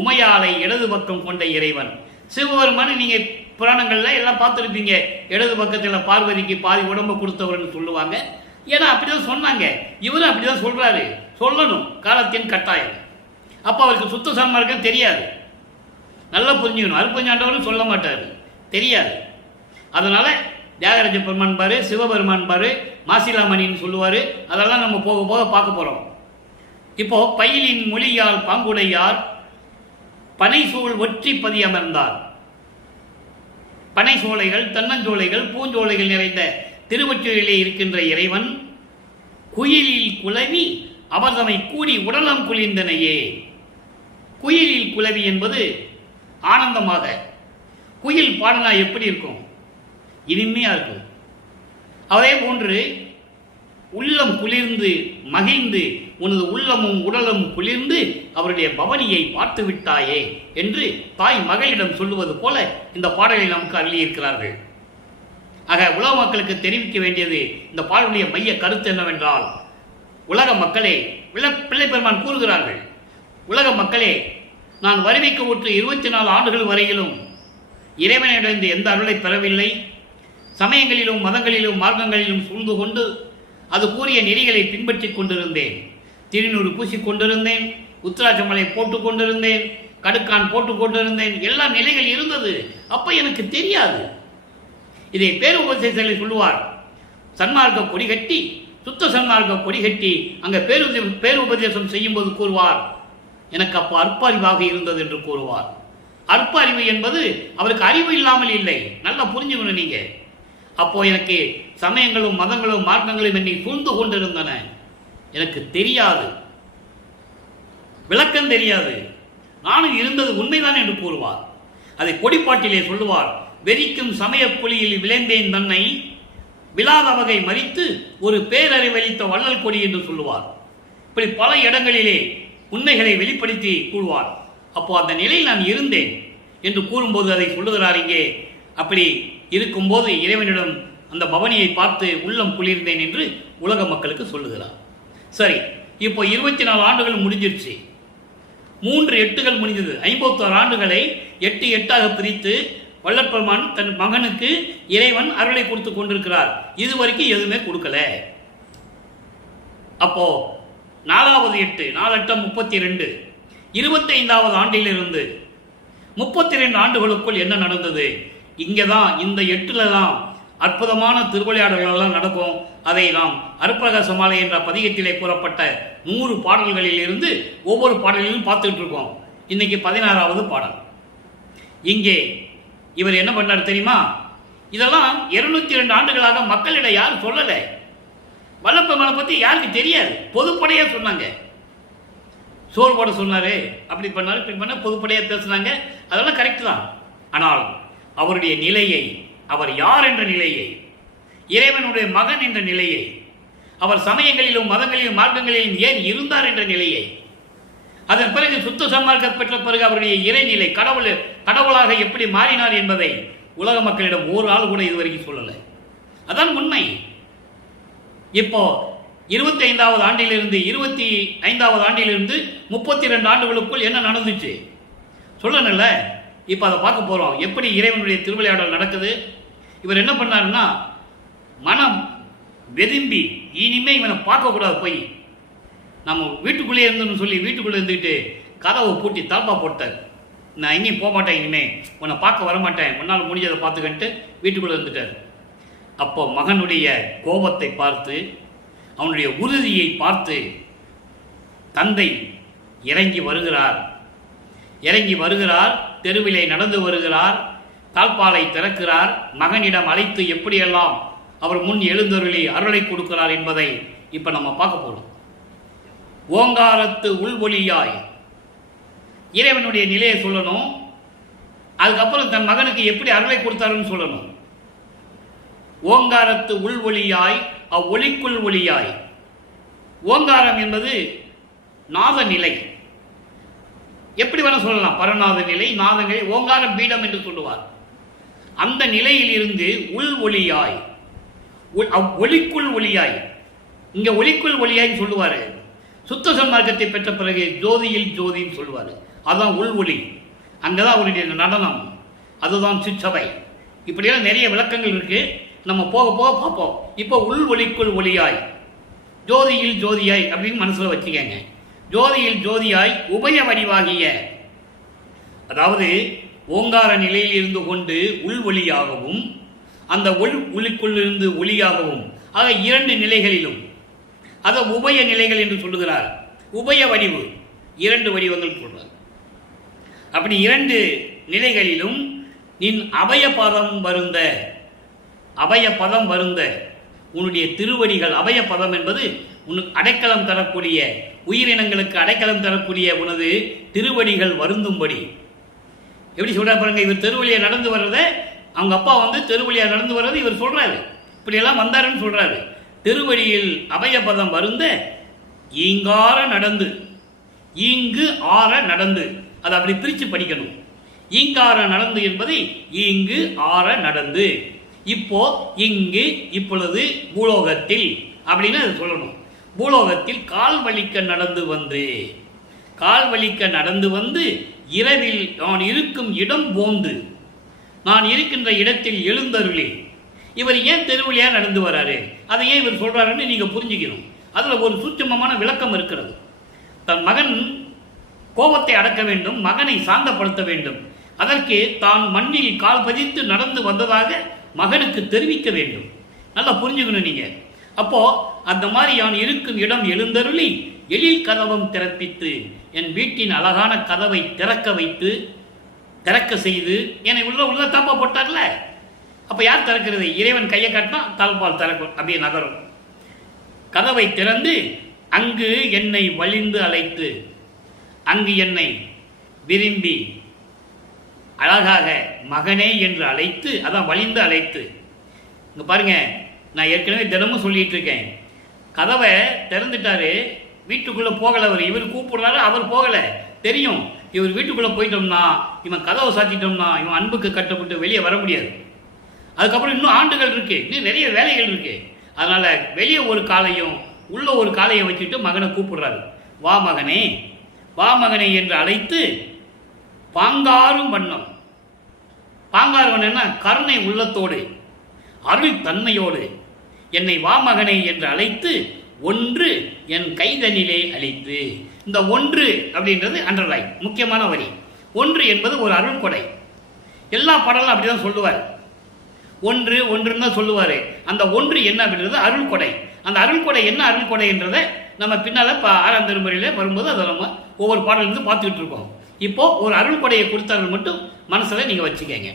உமையாளை இடது பக்கம் கொண்ட இறைவன். சிவபெருமான் நீங்க புராணங்கள்ல எல்லாம் பார்த்துருப்பீங்க. இடது பக்கத்தில் பார்வதிக்கு பாதி உடம்பு கொடுத்தவர்னு சொல்லுவாங்க. ஏன்னா அப்படிதான் சொன்னாங்க. இவரும் அப்படிதான் சொல்றாரு. சொல்லணும், காலத்தின் கட்டாயம். அப்ப அவருக்கு சுத்த சன்மார்க்கம் தெரியாது. நல்லா புரிஞ்சுக்கணும். அருப்பஞ்சாண்டவரும் சொல்ல மாட்டாரு, தெரியாது. அதனால தியாகராஜ பெருமான் பாரு, சிவபெருமான் பாரு, மாசிலாமணின்னு சொல்லுவாரு. அதெல்லாம் நம்ம போக போக பார்க்க போறோம். இப்போ பயிலின் மொழியால் பாங்குடையார் பனை சூழ் ஒற்றி பதி அமர்ந்தார். பனை சோலைகள், தென்னஞ்சோலைகள், பூஞ்சோலைகள் நிறைந்த திருவொற்றியூரிலே இருக்கின்ற இறைவன் குயிலில் குலவி அவர்தமை கூடி உடலம் குளிர்ந்தனையே. குயிலில் குலவி என்பது ஆனந்தமாக, குயில் பாடினா எப்படி இருக்கும்? இனிமையா இருக்கும். அதே போன்று உள்ளம் குளிர்ந்து மகிழ்ந்து, உனது உள்ளமும் உடலும் குளிர்ந்து அவருடைய பவனியை பார்த்து விட்டாயே என்று தாய் மகளிடம் சொல்லுவது போல இந்த பாடலை நமக்கு அருளியிருக்கிறார்கள். ஆக உலக மக்களுக்கு தெரிவிக்க வேண்டியது, இந்த பாடலுடைய மைய கருத்து என்னவென்றால், உலக மக்களே, பிள்ளை பெருமான் கூறுகிறார்கள், உலக மக்களே, நான் வருவிக்க உற்று 24 ஆண்டுகள் வரையிலும் இறைவனிடம் எந்த அருளை பெறவில்லை. சமயங்களிலும் மதங்களிலும் மார்க்கங்களிலும் சூழ்ந்து கொண்டு அது கூறிய நெறிகளை பின்பற்றி கொண்டிருந்தேன். திருநூறு பூசிக் கொண்டிருந்தேன், உத்திராட்சமலை போட்டுக் கொண்டிருந்தேன், கடுக்கான் போட்டுக் கொண்டிருந்தேன். எல்லா நிலைகள் இருந்தது. அப்ப எனக்கு தெரியாது. இதை பேருபதேசங்களை சொல்லுவார். சன்மார்க்க கொடி கட்டி, சுத்த சன்மார்க்க கொடி கட்டி அங்க பேருபதேசம் செய்யும் போது கூறுவார், எனக்கு அப்போ அற்ப அறிவாக இருந்தது என்று கூறுவார். அற்ப அறிவு என்பது அவருக்கு அறிவு இல்லாமல் இல்லை. நல்லா புரிஞ்சுக்கணும் நீங்க. அப்போ எனக்கு சமயங்களும் மதங்களும் மார்க்கங்களும் என்னை சூழ்ந்து கொண்டிருந்தன. எனக்கு தெரியாது, விளக்கம் தெரியாது. நானும் இருந்தது உண்மைதான் என்று கூறுவார். அதை கொடிப்பாட்டிலே சொல்லுவார். வெறிக்கும் சமய குழியில் விளைந்தேன் தன்னை விழாத வகை மறித்து ஒரு பேரறிவளித்த வள்ளல் கொடி என்று சொல்லுவார். இப்படி பல இடங்களிலே உண்மைகளை வெளிப்படுத்தி கூறுவார். அப்போ அந்த நிலையில் நான் இருந்தேன் என்று கூறும்போது அதை சொல்லுகிறார். இங்கே அப்படி இருக்கும்போது இறைவனிடம் அந்த பவனியை பார்த்து உள்ளம் குளிர்ந்தேன் என்று உலக மக்களுக்கு சொல்லுகிறார். சரி, இப்போ 24 ஆண்டுகள் முடிஞ்சிருச்சு. 3 8கள் முடிஞ்சது. 51 ஆண்டுகளை 8 8ஆக பிரித்து வல்லற்பெருமான் தன் மகனுக்கு இறைவன் அருளை கொடுத்து கொண்டிருக்கிறார். இதுவரைக்கும் எதுவுமே கொடுக்கல. அப்போ 4வது 8 4 8 32 25வது ஆண்டிலிருந்து 32 ஆண்டுகளுக்குள் என்ன நடந்தது? இங்கதான் இந்த 8ல தான் அற்புதமான திருவிளையாடல்கள் எல்லாம் நடக்கும். அதை நாம் அருட்பிரகாச மாலை என்ற பதிகத்திலே கூறப்பட்ட 100 பாடல்களில் இருந்து ஒவ்வொரு பாடலிலும் பார்த்துட்டு இருக்கோம். இன்னைக்கு 16வது பாடல். இங்கே இவர் என்ன பண்ணார் தெரியுமா? இதெல்லாம் 202 ஆண்டுகளாக மக்களிடம் யாரும் சொல்லலை. வல்லப்பெருமானை பற்றி யாருக்கு தெரியாது. பொதுப்படையா சொன்னாங்க. சோறு போட சொன்னாரு, அப்படி பண்ணாரு, இப்படி பண்ண பொதுப்படையா பேசினாங்க. அதெல்லாம் கரெக்ட் தான். ஆனால் அவருடைய நிலையை, அவர் யார் என்ற நிலையை, இறைவனுடைய மகன் என்ற நிலையை, அவர் சமயங்களிலும் மதங்களிலும் மார்க்கங்களிலும் ஏன் இருந்தார் என்ற நிலையை, அதன் பிறகு சுத்த சன்மார்க்கம் பெற்ற பிறகு அவருடைய இறைநிலை கடவுளாக எப்படி மாறினார் என்பதை உலக மக்களிடம் ஒரு ஆள் கூட இதுவரைக்கும் சொல்லலை. அதான் உண்மை. இப்போ 25வது ஆண்டிலிருந்து 25வது ஆண்டிலிருந்து 32 ஆண்டுகளுக்குள் என்ன நடந்துச்சு சொல்லணும்ல. இப்போ அதை பார்க்க போறோம். எப்படி இறைவனுடைய திருவிளையாடல் நடக்குது. இவர் என்ன பண்ணாருன்னா, மனம் வெதும்பி இனிமே இவனை பார்க்கக்கூடாது, போய் நம்ம வீட்டுக்குள்ளே இருந்துன்னு சொல்லி வீட்டுக்குள்ளே இருந்துக்கிட்டு கதவை பூட்டி தாப்பா போட்டார். நான் எங்கேயும் போக மாட்டேன், இனிமே உன்னை பார்க்க வரமாட்டேன், உன்னால் முடிஞ்சதை பார்த்துக்கிட்டு வீட்டுக்குள்ளே இருந்துட்டார். அப்போ மகனுடைய கோபத்தை பார்த்து, அவனுடைய உறுதியை பார்த்து தந்தை இறங்கி வருகிறார். தெருவிலே நடந்து வருகிறார். தாழ்பாலை திறக்கிறார். மகனிடம் அழைத்து எப்படியெல்லாம் அவர் முன் எழுந்தருளி அருளை கொடுக்கிறார் என்பதை இப்ப நம்ம பார்க்க போறோம். ஓங்காரத்து உள்வொளியாய் இறைவனுடைய நிலையை சொல்லணும். அதுக்கப்புறம் தன் மகனுக்கு எப்படி அருளை கொடுத்தாருன்னு சொல்லணும். ஓங்காரத்து உள்வொளியாய் அவ்வொளிக்குள் ஒளியாய். ஓங்காரம் என்பது நாத நிலை. எப்படி வேணா சொல்லலாம், பரநாத நிலை, நாத நிலை, ஓங்கார பீடம் என்று சொல்லுவார். அந்த நிலையில் இருந்து உள் ஒளியாய், ஒளிக்குள் ஒளியாய். இங்க ஒளிக்குள் ஒளியாய் சொல்லுவாரு. சுத்த சன்மார்க்கத்தை பெற்ற பிறகு ஜோதியில் ஜோதின்னு சொல்லுவாரு. அதுதான் உள் ஒளி. அங்கதான் அவருடைய நடனம், அதுதான் சிற்றவை. இப்படியெல்லாம் நிறைய விளக்கங்கள் இருக்கு. நம்ம போக போக பார்ப்போம். இப்போ உள் ஒளிக்குள் ஒளியாய், ஜோதியில் ஜோதியாய் அப்படின்னு மனசுல வச்சுக்கங்க. ஜோதியில் ஜோதியாய் உபய வடிவாகிய, அதாவது ஓங்கார நிலையில் இருந்து கொண்டு உள் ஒளியாகவும் அந்த ஒளிக்குள் இருந்து ஒளியாகவும், ஆக 2 நிலைகளிலும், அதை உபய நிலைகள் என்று சொல்லுகிறார். உபய வடிவு 2 வடிவங்கள் சொல்றார். அப்படி 2 நிலைகளிலும் நின் அபயபதம் வருந்த, அபயபதம் வருந்த, உன்னுடைய திருவடிகள், அபயபதம் என்பது உனக்கு அடைக்கலம் தரக்கூடிய, உயிரினங்களுக்கு அடைக்கலம் தரக்கூடிய உனது திருவடிகள் வருந்தும்படி. எப்படி சொல்ற பாருங்க. இவர் தெருவழியா நடந்து வர்றத, அவங்க அப்பா தெருவழியா நடந்து வர்றது இவர் சொல்றாரு. இப்படியெல்லாம் வந்தாருன்னு சொல்றாரு. திருவடியில் அபயபதம் வருந்த ஈங்கார நடந்து, ஈங்கு ஆற நடந்து, அதை அப்படி பிரித்து படிக்கணும். ஈங்கார நடந்து என்பதை ஈங்கு ஆற நடந்து. இப்போ இங்கு இப்பொழுது பூலோகத்தில் அப்படின்னு அதை சொல்லணும். பூலோகத்தில் கால் வலிக்க நடந்து வந்து இரவில் நான் இருக்கும் இடம் போந்து, நான் இருக்கின்ற இடத்தில் எழுந்தருளி. இவர் ஏன் தெருவழியா நடந்து வராரு, அதை ஏன் இவர் சொல்றாருன்னு நீங்க புரிஞ்சுக்கணும். அதுல ஒரு சூட்சமமான விளக்கம் இருக்கிறது. தன் மகன் கோபத்தை அடக்க வேண்டும், மகனை சாந்தப்படுத்த வேண்டும். அதற்கு தான் மண்ணில் கால் பதித்து நடந்து வந்ததாக மகனுக்கு தெரிவிக்க வேண்டும். நல்லா புரிஞ்சுக்கணும் நீங்க. அப்போ அந்த மாதிரி யான் இருக்கும் இடம் எழுந்தருளி எழில் கதவம் திறப்பித்து, என் வீட்டின் அழகான கதவை திறக்க செய்து என்னை உள்ள தாப்பா போட்டார்ல, அப்போ யார் திறக்கிறது? இறைவன் கையை காட்டினா தாழ்பால் திறக்கும், அப்படியே நகரும். கதவை திறந்து அங்கு என்னை வலிந்து அழைத்து, அங்கு என்னை விரும்பி அழகாக மகனே என்று அழைத்து, அதான் வலிந்து அழைத்து. இங்கே பாருங்க, நான் ஏற்கனவே தினமும் சொல்லிட்டு இருக்கேன், கதவை திறந்துட்டாரு, வீட்டுக்குள்ளே போகலை அவர். இவர் கூப்பிடுறாரு, அவர் போகலை. தெரியும் இவர் வீட்டுக்குள்ளே போயிட்டோம்னா, இவன் கதவை சாத்திட்டோம்னா இவன் அன்புக்கு கட்டப்பட்டு வெளியே வர முடியாது. அதுக்கப்புறம் இன்னும் ஆண்டுகள் இருக்கு, இன்னும் நிறைய வேலைகள் இருக்கு. அதனால வெளியே ஒரு காலையும் உள்ள ஒரு காலையை வச்சுட்டு மகனை கூப்பிடுறாரு. வா மகனே, வா மகனே என்று அழைத்து பாங்காரும் வண்ணம். பாங்கார் வண்ணம்னா கருணை உள்ளத்தோடு அருள் தன்மையோடு என்னை வா மகனே என்று அழைத்து ஒன்று என் கைதனிலே அழைத்து. இந்த ஒன்று அப்படின்றது அண்டர்லைன், முக்கியமான வரி. ஒன்று என்பது ஒரு அருள் கொடை. எல்லா பாடலும் அப்படிதான் சொல்லுவார். ஒன்று ஒன்றுன்னு தான் சொல்லுவார். அந்த ஒன்று என்ன அப்படின்றது அருள் கொடை. அந்த அருள் கொடை என்ன அருள் கொடை என்றதை நம்ம பின்னால் 6ஆம் திருமுறையில் வரும்போது அதை நம்ம ஒவ்வொரு பாடலிருந்து பார்த்துக்கிட்டு இருக்கோம். இப்போ ஒரு அருள் கொடையை கொடுத்தார்கள் மட்டும் மனசில் நீங்கள் வச்சுக்கங்க.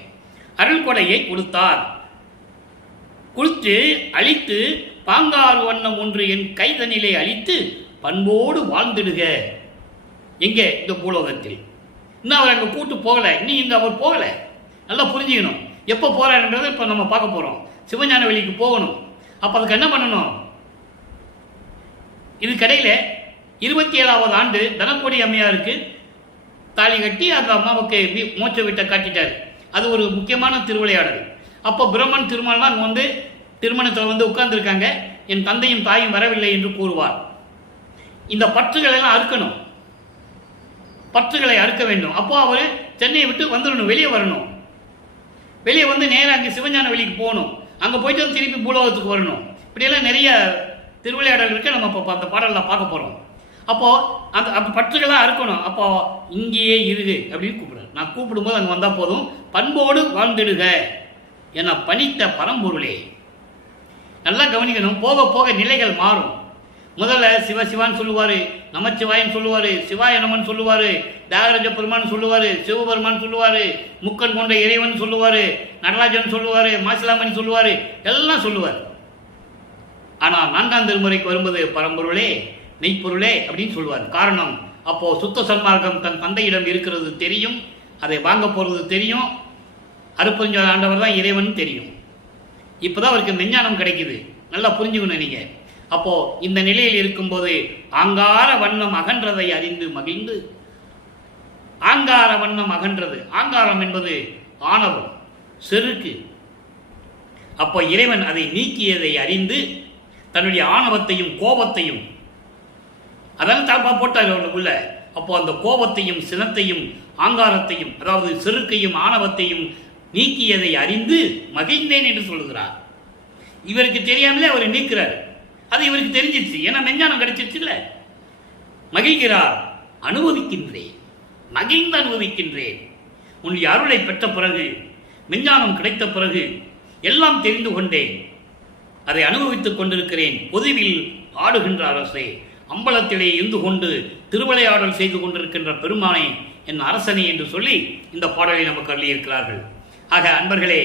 அருள் கொடையை கொடுத்தார், கொடுத்து அழித்து பாங்காறு வண்ணம் ஒன்று என் கைதனிலே அழித்து பண்போடு வாழ்ந்துடுக. எங்கே? இந்த பூலோகத்தில். இன்னும் அவர் அங்கே கூட்டு போகலை, இன்னும் இங்கே அவர் போகலை. நல்லா புரிஞ்சுக்கணும். எப்போ போகிறாருன்றதை இப்போ நம்ம பார்க்க போகிறோம். சிவஞான வெளிக்கு போகணும். அப்போ அதுக்கு என்ன பண்ணணும்? இதுக்கடையில் 27வது ஆண்டு தனக்கோடி அம்மையாருக்கு தாலி கட்டி அந்த அம்மாவுக்கு மோட்ச வீட்டை காட்டிட்டார். அது ஒரு முக்கியமான திருவிளையாடல். அப்போ பிரம்மன் திருமணம் அங்கே வந்து திருமணத்தில் உட்கார்ந்துருக்காங்க. என் தந்தையும் தாயும் வரவில்லை என்று கூறுவார். இந்த பற்றுகளை எல்லாம் அறுக்கணும், பற்றுகளை அறுக்க வேண்டும். அப்போ அவர் சென்னையை விட்டு வந்துடணும், வெளியே வரணும். வெளியே வந்து நேராக அங்கே சிவஞான வெளிக்கு போகணும். அங்கே போயிட்டு திருப்பி பூலோகத்துக்கு வரணும். இப்படியெல்லாம் நிறைய திருவிளையாடல் இருக்கு. நம்ம இப்போ அந்த பாடலில் பார்க்க போகிறோம். அப்போது அந்த பற்றுகளாக அறுக்கணும். அப்போ இங்கேயே இருகு அப்படின்னு கூப்பிடுறேன். நான் கூப்பிடும்போது அங்கே வந்தால் போதும். பண்போடு வாழ்ந்துடுக என பணித்த பரம்பொருளே. நல்லா கவனிக்கணும். போக போக நிலைகள் மாறும். முதல்ல சிவசிவான்னு சொல்லுவார், நமச்சிவாயன்னு சொல்லுவார், சிவாய நமன் சொல்லுவார், தியாகராஜ பெருமான் சொல்லுவார், சிவபெருமான் சொல்லுவார், முக்கன் கொண்ட இறைவன் சொல்லுவார், நடராஜன் சொல்லுவார், மாசிலாமன் சொல்லுவார், எல்லாம் சொல்லுவார். ஆனால் 4ஆம் திருமுறைக்கு வரும்போது பரம்பொருளே மெய்ப்பொருளே அப்படின்னு சொல்லுவார். காரணம், அப்போ சுத்த சன்மார்க்கம் தன் தந்தையிடம் இருக்கிறது தெரியும், அதை வாங்க போகிறது தெரியும். அருப்பெருஞ்சாத ஆண்டவர் தான் இறைவன் தெரியும். இப்போதான் அவருக்கு மெஞ்ஞானம் கிடைக்குது. நல்லா புரிஞ்சுக்கணும் நீங்க. அப்போ இந்த நிலையில் இருக்கும்போது ஆங்கார வண்ணம் அகன்றதை அறிந்து மகிழ்ந்து, ஆங்கார வண்ணம் அகன்றது, ஆங்காரம் என்பது ஆணவம், செருக்கு. அப்போ இறைவன் அதை நீக்கியதை அறிந்து தன்னுடைய ஆணவத்தையும் கோபத்தையும், அதான் தாழ்பா போட்டார் அவனுக்குள்ள. அப்போ அந்த கோபத்தையும் சினத்தையும் ஆங்காரத்தையும், அதாவது செருக்கையும் ஆணவத்தையும் நீக்கியதை அறிந்து மகிழ்ந்தேன் என்று சொல்லுகிறார். இவருக்கு தெரியாமலே அவர் நீக்கிறார். அது இவருக்கு தெரிஞ்சிருச்சு, ஏன்னா மெஞ்ஞானம் கிடைச்சிருச்சு இல்ல. மகிழ்கிறார், அனுபவிக்கின்றேன், மகிழ்ந்து அனுபவிக்கின்றேன். உன்னுடைய அருளை பெற்ற பிறகு, மெஞ்ஞானம் கிடைத்த பிறகு எல்லாம் தெரிந்து கொண்டேன், அதை அனுபவித்துக் கொண்டிருக்கிறேன். பொதுவில் ஆடுகின்ற அரசே, அம்பலத்திலே இருந்து கொண்டு திருவிளையாடல் செய்து கொண்டிருக்கின்ற பெருமானை, என் அரசனை என்று சொல்லி இந்த பாடலை நமக்கு அள்ளியிருக்கிறார்கள். ஆக அன்பர்களே,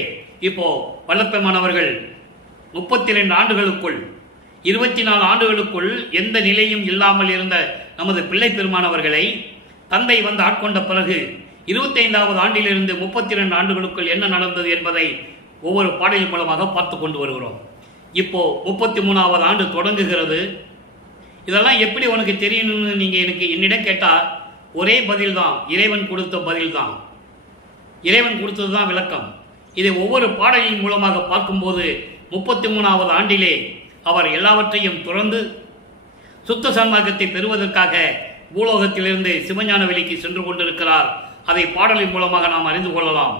இப்போ வல்லப்பெருமானவர்கள் 32 ஆண்டுகளுக்குள் 24 ஆண்டுகளுக்குள் எந்த நிலையும் இல்லாமல் இருந்த நமது பிள்ளை பெருமானவர்களை தந்தை வந்து ஆட்கொண்ட பிறகு 25வது ஆண்டிலிருந்து 32 ஆண்டுகளுக்குள் என்ன நடந்தது என்பதை ஒவ்வொரு பாடலின் மூலமாக பார்த்து கொண்டு வருகிறோம். இப்போ 33வது ஆண்டு தொடங்குகிறது. இதெல்லாம் எப்படி உனக்கு தெரியணும்னு நீங்கள் எனக்கு என்னிடம் கேட்டால் ஒரே பதில் தான், இறைவன் கொடுத்த பதில் தான். இறைவன் கொடுத்தது தான் விளக்கம். இதை ஒவ்வொரு பாடலின் மூலமாக பார்க்கும்போது 33வது ஆண்டிலே அவர் எல்லாவற்றையும் துறந்து சுத்த சன்மார்க்கத்தை பெறுவதற்காக பூலோகத்திலிருந்து சிவஞான வெளிக்கு சென்று கொண்டிருக்கிறார். அதை பாடலின் மூலமாக நாம் அறிந்து கொள்ளலாம்.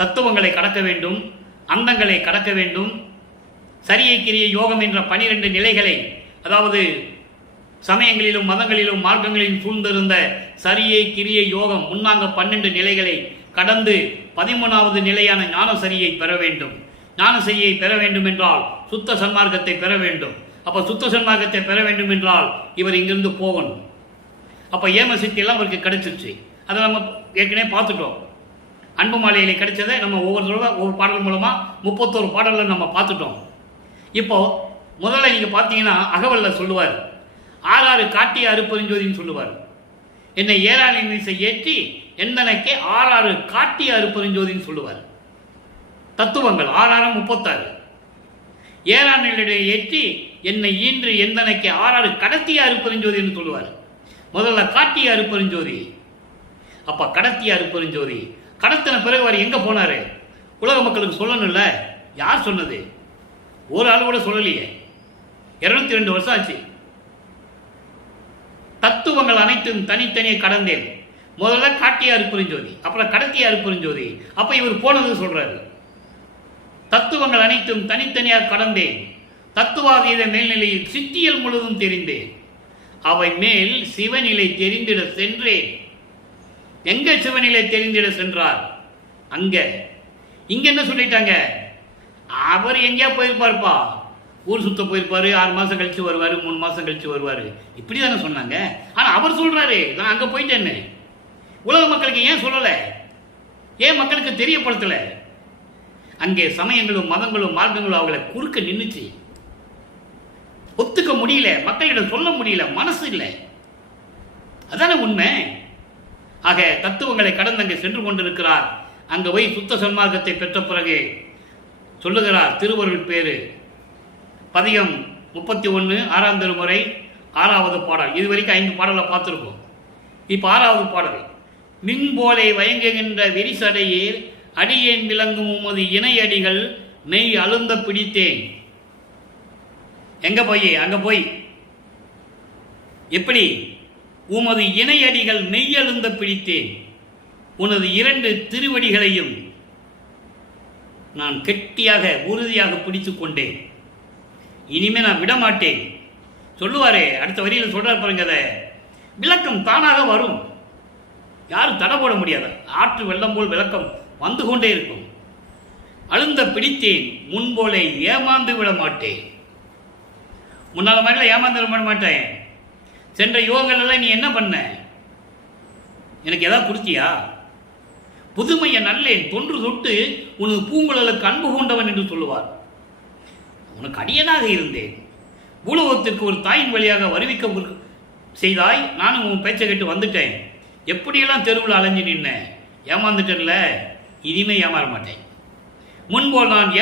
தத்துவங்களை கடக்க வேண்டும், அந்தங்களை கடக்க வேண்டும். சரியை கிரிய யோகம் என்ற 12 நிலைகளை, அதாவது சமயங்களிலும் மதங்களிலும் மார்க்கங்களிலும் சூழ்ந்திருந்த சரியை கிரிய யோகம் முன்னாங்க 12 நிலைகளை கடந்து 13வது நிலையான ஞானசரியை பெற வேண்டும். ஞானசரியை பெற வேண்டும் என்றால் சுத்த சன்மார்க்கத்தை பெற வேண்டும். அப்போ சுத்த சன்மார்க்கத்தை பெற வேண்டும் என்றால் இவர் இங்கிருந்து போகணும். அப்போ ஏம சித்தி எல்லாம் அவருக்கு கிடைச்சிருச்சு. அதை நம்ம ஏற்கனவே பார்த்துட்டோம். அன்பு மாலையிலே கிடைச்சதை நம்ம ஒவ்வொரு பாடல் மூலமாக 31 பாடலில் நம்ம பார்த்துட்டோம். இப்போது முதல்ல நீங்கள் பார்த்தீங்கன்னா அகவலில் சொல்லுவார், ஆறாறு காட்டிய அருப்பெருஞ்சோதின்னு சொல்லுவார். என்னை ஏறாணி மீசை ஏற்றி எந்தனைக்கே ஆறாறு காட்டிய அருப்பெருஞ்சோதின்னு சொல்லுவார். தத்துவங்கள் 6 36. ஏறாணிலே ஏற்றி என்னை ஈன்று எந்தனைக்கு 6 கடத்திய அருப்பெருஞ்சோதின்னு சொல்லுவார். முதல்ல காட்டிய அருப்பெருஞ்சோதி, அப்ப கடத்திய அருப்பெருஞ்சோதி. கடத்தின பிறகு அவர் எங்க போனாரு? உலக மக்களுக்கு சொல்லணும்ல. யார் சொன்னது? ஒரு ஆள் கூட சொல்லலையே. 202 வருஷம் ஆச்சு. தத்துவங்கள் அனைத்தும் தனித்தனியே கடந்தேன். முதல்ல காட்டிய அருப்பெருஞ்சோதி, அப்புறம் கடத்திய அருப்பெருஞ்சோதி. அப்ப இவர் போனது சொல்றாரு, தத்துவங்கள் அனைத்தும் தனித்தனியாக கடந்தேன். தத்துவாதீத மேல்நிலையில் சித்தியல் முழுதும் தெரிந்தேன். அவை மேல் சிவநிலை தெரிந்திட சென்றேன். எங்க சிவநிலை தெரிந்திட சென்றார்? அங்க. இங்க என்ன சொல்லிட்டாங்க? அவர் எங்கேயா போயிருப்பாருப்பா, ஊர் சுத்த போயிருப்பாரு, 6 மாசம் கழிச்சு வருவாரு, 3 மாசம் கழிச்சு வருவாரு, இப்படிதானே சொன்னாங்க. ஆனா அவர் சொல்றாரு, நான் அங்க போயிட்டேன்னு. உலக மக்களுக்கு ஏன் சொல்லல? ஏன் மக்களுக்கு தெரியப்படுத்தல? அங்கே சமயங்களும் மதங்களும் மார்க்கங்களும் அவங்களை குறுக்க நின்றுச்சு. ஒத்துக்க முடியல, மக்களிடம் சொல்ல முடியல, மனசு இல்லை. அதான உண்மை. ஆக தத்துவங்களை கடந்து அங்கே சென்று கொண்டிருக்கிறார். அங்க போய் சுத்த சன்மார்க்கத்தை பெற்ற பிறகு சொல்லுகிறார் திருவருள் பேரு. பதிகம் 31 6ஆம் திருமுறை 6வது பாடல். இதுவரைக்கும் 5 பாடலை பார்த்துருக்கோம். இப்ப 6வது பாடல். மின் போலே வயங்குகின்ற விரிசடையேர் அடியேன் விளங்கும் உமது இணையடிகள் நெய் அழுந்த பிடித்தேன். எங்க போய்? அங்க போய் எப்படி? உமது இணையடிகள் நெய் அழுந்த பிடித்தேன். உனது 2 திருவடிகளையும் நான் கெட்டியாக உறுதியாக பிடித்துக் கொண்டேன். இனிமே நான் விடமாட்டேன். சொல்லுவாரே, அடுத்த வரியில் சொல்றார் பாருங்க. விளக்கம் தானாக வரும், யாரும் தடை போட முடியாது. ஆற்று வெள்ளம் போல் விளக்கம் வந்து கொண்டே இருக்கும். அழுந்த பிடித்தேன், முன்போலே ஏமாந்து விட மாட்டேன். முன்னால மாதிரிலாம் ஏமாந்து விட மாட்டேன். சென்ற யோகங்கள் எல்லாம் நீ என்ன பண்ண? எனக்கு ஏதாவது கொடுத்தியா? புதுமையை நல்லேன் தொன்று தொட்டு உனது பூங்குழலுக்கு அன்பு கொண்டவன் என்று சொல்லுவார். உனக்கு அடியனாக இருந்தேன். பூலோகத்திற்கு ஒரு தாயின் வழியாக வருவிக்க செய்தாய். நானும் உன் பேச்சை கேட்டு வந்துட்டேன். எப்படியெல்லாம் தெருவில் அலைஞ்சு நின்ன, ஏமாந்துட்டேன்ல. இனிமே ஏமாற மாட்டேன். முன்போல் நான்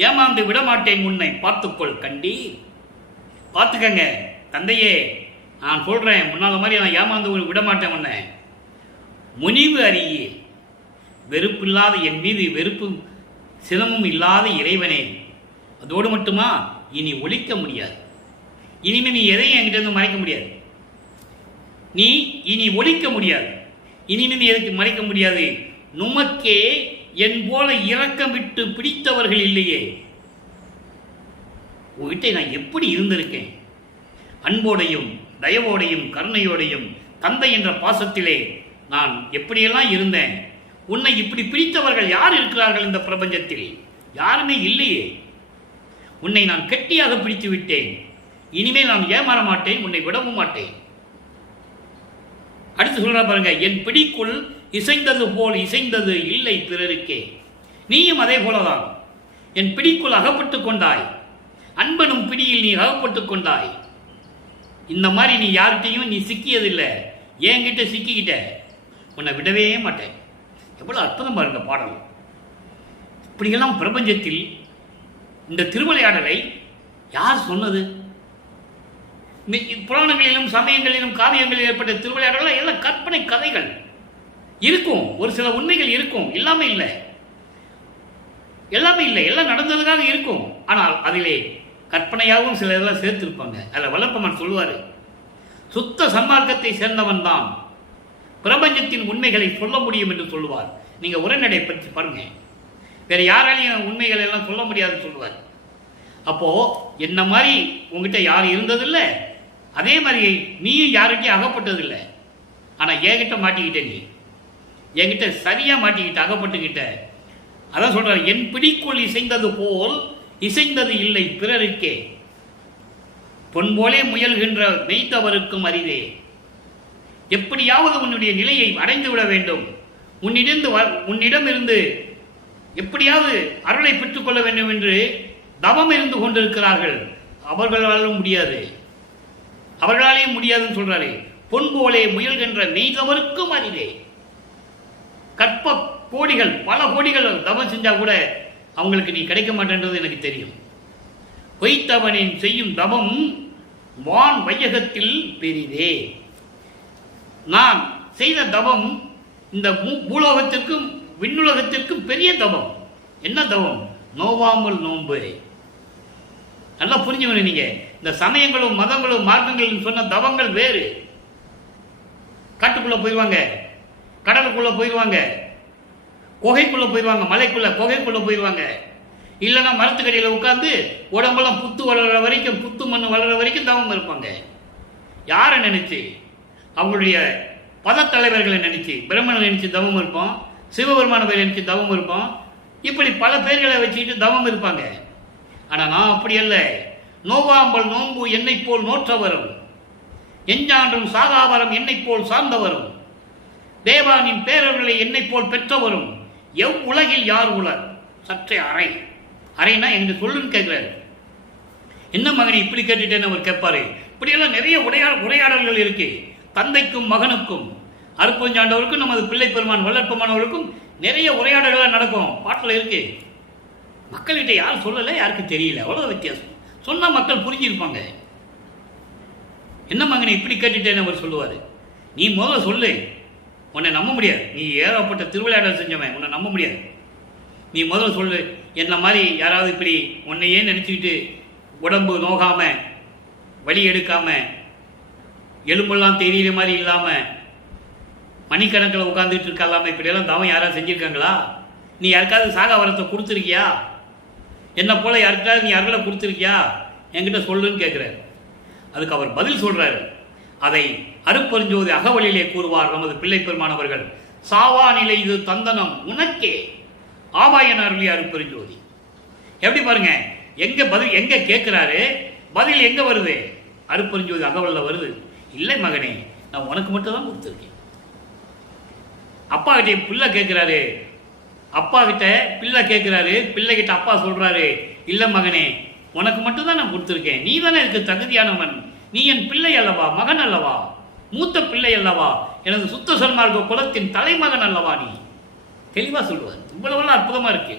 ஏமாந்து விடமாட்டேன். உன்னை பார்த்துக்கொள் கண்டி. பார்த்துக்கங்க தந்தையே, நான் சொல்றேன், முன்னாத மாதிரி நான் ஏமாந்து விடமாட்டேன். உன்னை முனிவு அறியே, வெறுப்பில்லாத என் மீது வெறுப்பும் சினமும் இல்லாத இறைவனே. அதோடு மட்டுமா, இனி ஒழிக்க முடியாது. இனிமே நீ எதையும் என்கிட்ட இருந்து மறைக்க முடியாது. நீ இனி ஒழிக்க முடியாது. இனிமே நீ எதுக்கு மறைக்க முடியாது. நுமக்கே என் போல இரக்கம் விட்டு பிடித்தவர்கள் இல்லையே. உங்ககிட்ட நான் எப்படி இருந்திருக்கேன்? அன்போடையும் தயவோடையும் கருணையோடையும் தந்தை என்ற பாசத்திலே நான் எப்படியெல்லாம் இருந்தேன். உன்னை இப்படி பிடித்தவர்கள் யார் இருக்கிறார்கள் இந்த பிரபஞ்சத்தில்? யாருமே இல்லையே. உன்னை நான் கெட்டியாக பிடித்து விட்டேன். இனிமேல் நான் ஏமாற மாட்டேன், உன்னை விடவும் மாட்டேன். அடுத்து சொல்ற பாருங்க, என் பிடிக்குள் இசைந்தது போல் இசைந்தது இல்லை பிறருக்கே. நீயும் அதே போலதான் என் பிடிக்குள் அகப்பட்டுக் கொண்டாய். அன்பனும் பிடியில் நீ அகப்பட்டுக் கொண்டாய். இந்த மாதிரி நீ யார்கிட்டையும் நீ சிக்கியதில்லை. என்கிட்ட சிக்கிக்கிட்ட, உன்னை விடவே மாட்டேன். எவ்வளவு அற்புதம் பாருங்க பாடல். இப்படியெல்லாம் பிரபஞ்சத்தில் இந்த திருவிளையாடலை யார் சொன்னது? புராணங்களிலும் சமயங்களிலும் காவியங்களில் ஏற்பட்ட திருவிளையாடல்கள் எல்லாம் கற்பனை கதைகள் இருக்கும். ஒரு சில உண்மைகள் இருக்கும், எல்லாமே இல்லை. எல்லாமே இல்லை, எல்லாம் நடந்ததுக்காக இருக்கும். ஆனால் அதிலே கற்பனையாகவும் சில இதெல்லாம் சேர்த்திருப்பாங்க. அதில் வல்லப்பமன் சொல்லுவார், சுத்த சன்மார்க்கத்தை சேர்ந்தவன் தான் பிரபஞ்சத்தின் உண்மைகளை சொல்ல முடியும் என்று சொல்லுவார். நீங்க உரைநடை பற்றி பாருங்க, வேற யாராலையும் உண்மைகள் எல்லாம் சொல்ல முடியாதுன்னு சொல்லுவார். அப்போ என்ன மாதிரி உங்ககிட்ட யாரும் இருந்ததில்லை, அதே மாதிரி நீயும் யாருக்கிட்டையும் அகப்பட்டதில்லை. ஆனா என்கிட்ட மாட்டிக்கிட்ட, நீ என்கிட்ட சரியா மாட்டிக்கிட்ட, அகப்பட்டுக்கிட்ட. அதான் சொல்றாரு, என் பிடிக்குள் இசைந்தது போல் இசைந்தது இல்லை பிறருக்கே. பொன் போலே முயல்கின்ற மெய்த்தவருக்கும் அரிதே. எப்படியாவது உன்னுடைய நிலையை அடைந்து விட வேண்டும், உன்னிடமிருந்து எப்படியாவது அருளை பெற்றுக்கொள்ள வேண்டும் என்று தவம் இருந்து கொண்டிருக்கிறார்கள். அவர்களாலும் முடியாது, அவர்களாலே முடியாதுன்னு சொல்றாரு. பொன் போலே முயல்கின்ற மெய்கவருக்கும் அறிவே. கற்ப கோடிகள், பல கோடிகள் தவம் செஞ்சா கூட அவங்களுக்கு நீ கிடைக்க மாட்டேன்றது எனக்கு தெரியும். பொய்த்தவனின் செய்யும் தவம் வான் வையகத்தில் பெரிதே. நான் செய்த தவம் இந்த பூலோகத்திற்கும் விண்ணுலகத்திற்கும் பெரிய தவம். என்ன தவம்? நோவாமல் நோன்பு. நல்லா புரிஞ்சுக்கணும். நீங்க இந்த சமயங்களும் மதங்களும் மார்க்கங்களும் சொன்ன தவங்கள் வேறு. காட்டுக்குள்ள போயிடுவாங்க, கடலுக்குள்ள போயிடுவாங்க, குகைக்குள்ள போயிடுவாங்க, மலைக்குள்ள குகைக்குள்ள போயிடுவாங்க. இல்லைன்னா மரத்துக்கடியில் உட்கார்ந்து உடம்பெல்லாம் புத்து வளர்ற வரைக்கும், புத்து மண் வளர்ற வரைக்கும் தவம் இருப்பாங்க. யாரை நினைச்சு? அவங்களுடைய பதத்தலைவர்களை நினைச்சு, பிரம்மனை நினைச்சு தவம் இருப்போம், சிவபெருமான பேரை நினைச்சு தவம் இருப்போம். இப்படி பல பேர்களை வச்சுக்கிட்டு தவம் இருப்பாங்க. ஆனால் நான் அப்படி அல்ல. நோவாம்பல் நோன்பு என்னை போல் நோற்றவரும், எஞ்சான்றும் சாகாவரம் என்னை போல் சார்ந்தவரும், தேவானின் பேரர்களை என்னை போல் பெற்றவரும், உலகில் யார் உலர்? சற்றே அறை. அறைனா எங்க சொல்லுன்னு கேட்கிறாரு. என்ன மகனை இப்படி கேட்டுட்டேன்னு அவர் கேட்பாரு. இப்படியெல்லாம் நிறைய உரையாடல்கள் இருக்கு. தந்தைக்கும் மகனுக்கும், அருப்பஞ்சாண்டவருக்கும் நமது பிள்ளை பெருமான் வல்லற்பமானவருக்கும் நிறைய உரையாடல்கள் நடக்கும். பாட்டில் இருக்கு. மக்கள்கிட்ட யாரும் சொல்லலை, யாருக்கு தெரியல, அவ்வளோ வித்தியாசம். சொன்னால் மக்கள் புரிஞ்சிருப்பாங்க. என்ன மகனை இப்படி கேட்டுட்டேன்னு அவர் சொல்லுவார். நீ முதல்ல சொல்லு, உன்னை நம்ப முடியாது. நீ ஏகப்பட்ட திருவிளையாடல் செஞ்சவன், உன்னை நம்ப முடியாது. நீ முதல்ல சொல்லு. என்ன மாதிரி யாராவது இப்படி உன்னையே நினச்சிக்கிட்டு உடம்பு நோகாம, வலி எடுக்காம, எலும்பெல்லாம் தெரியல மாதிரி இல்லாம, மணிக்கணக்கில் உட்காந்துட்டு இருக்காம, இப்படியெல்லாம் தவம் யாராவது செஞ்சுருக்காங்களா? நீ யாருக்காவது சாகாவரத்தை கொடுத்துருக்கியா? என்ன போல யாருக்காவது நீ அருளை கொடுத்துருக்கியா? என்கிட்ட சொல்லுன்னு கேட்குறாரு. அதுக்கு அவர் பதில் சொல்றாரு. அதை அருப்பெருஞ்சோதி அகவலிலே கூறுவார் நமது பிள்ளை பெருமானவர்கள். சாவா நிலை இது தந்தனம் உனக்கே ஆவாயன அருளிய அருப்பெருஞ்சோதி. எப்படி பாருங்க, எங்க பதில், எங்க கேட்கிறாரு, பதில் எங்க வருது? அருப்பெருஞ்சோதி அகவல்ல வருது. இல்லை மகனே, நான் உனக்கு மட்டும் தான் கொடுத்துருக்கேன். அப்பா கிட்ட பிள்ளை கேட்கிறாரு, அப்பா கிட்ட பிள்ளை கேட்கிறாரு, பிள்ளை கிட்ட அப்பா சொல்றாரு, இல்லை மகனே, உனக்கு மட்டும் தான் நான் கொடுத்துருக்கேன். நீ தானே எனக்கு தகுதியானவன். நீ என் பிள்ளை அல்லவா, மகன் அல்லவா, மூத்த பிள்ளை அல்லவா, எனது சுத்த சன்மார்க்க குலத்தின் தலைமகன் அல்லவா. நீ தெளிவா சொல்லுவார். இவ்வளவெல்லாம் அற்புதமா இருக்கு.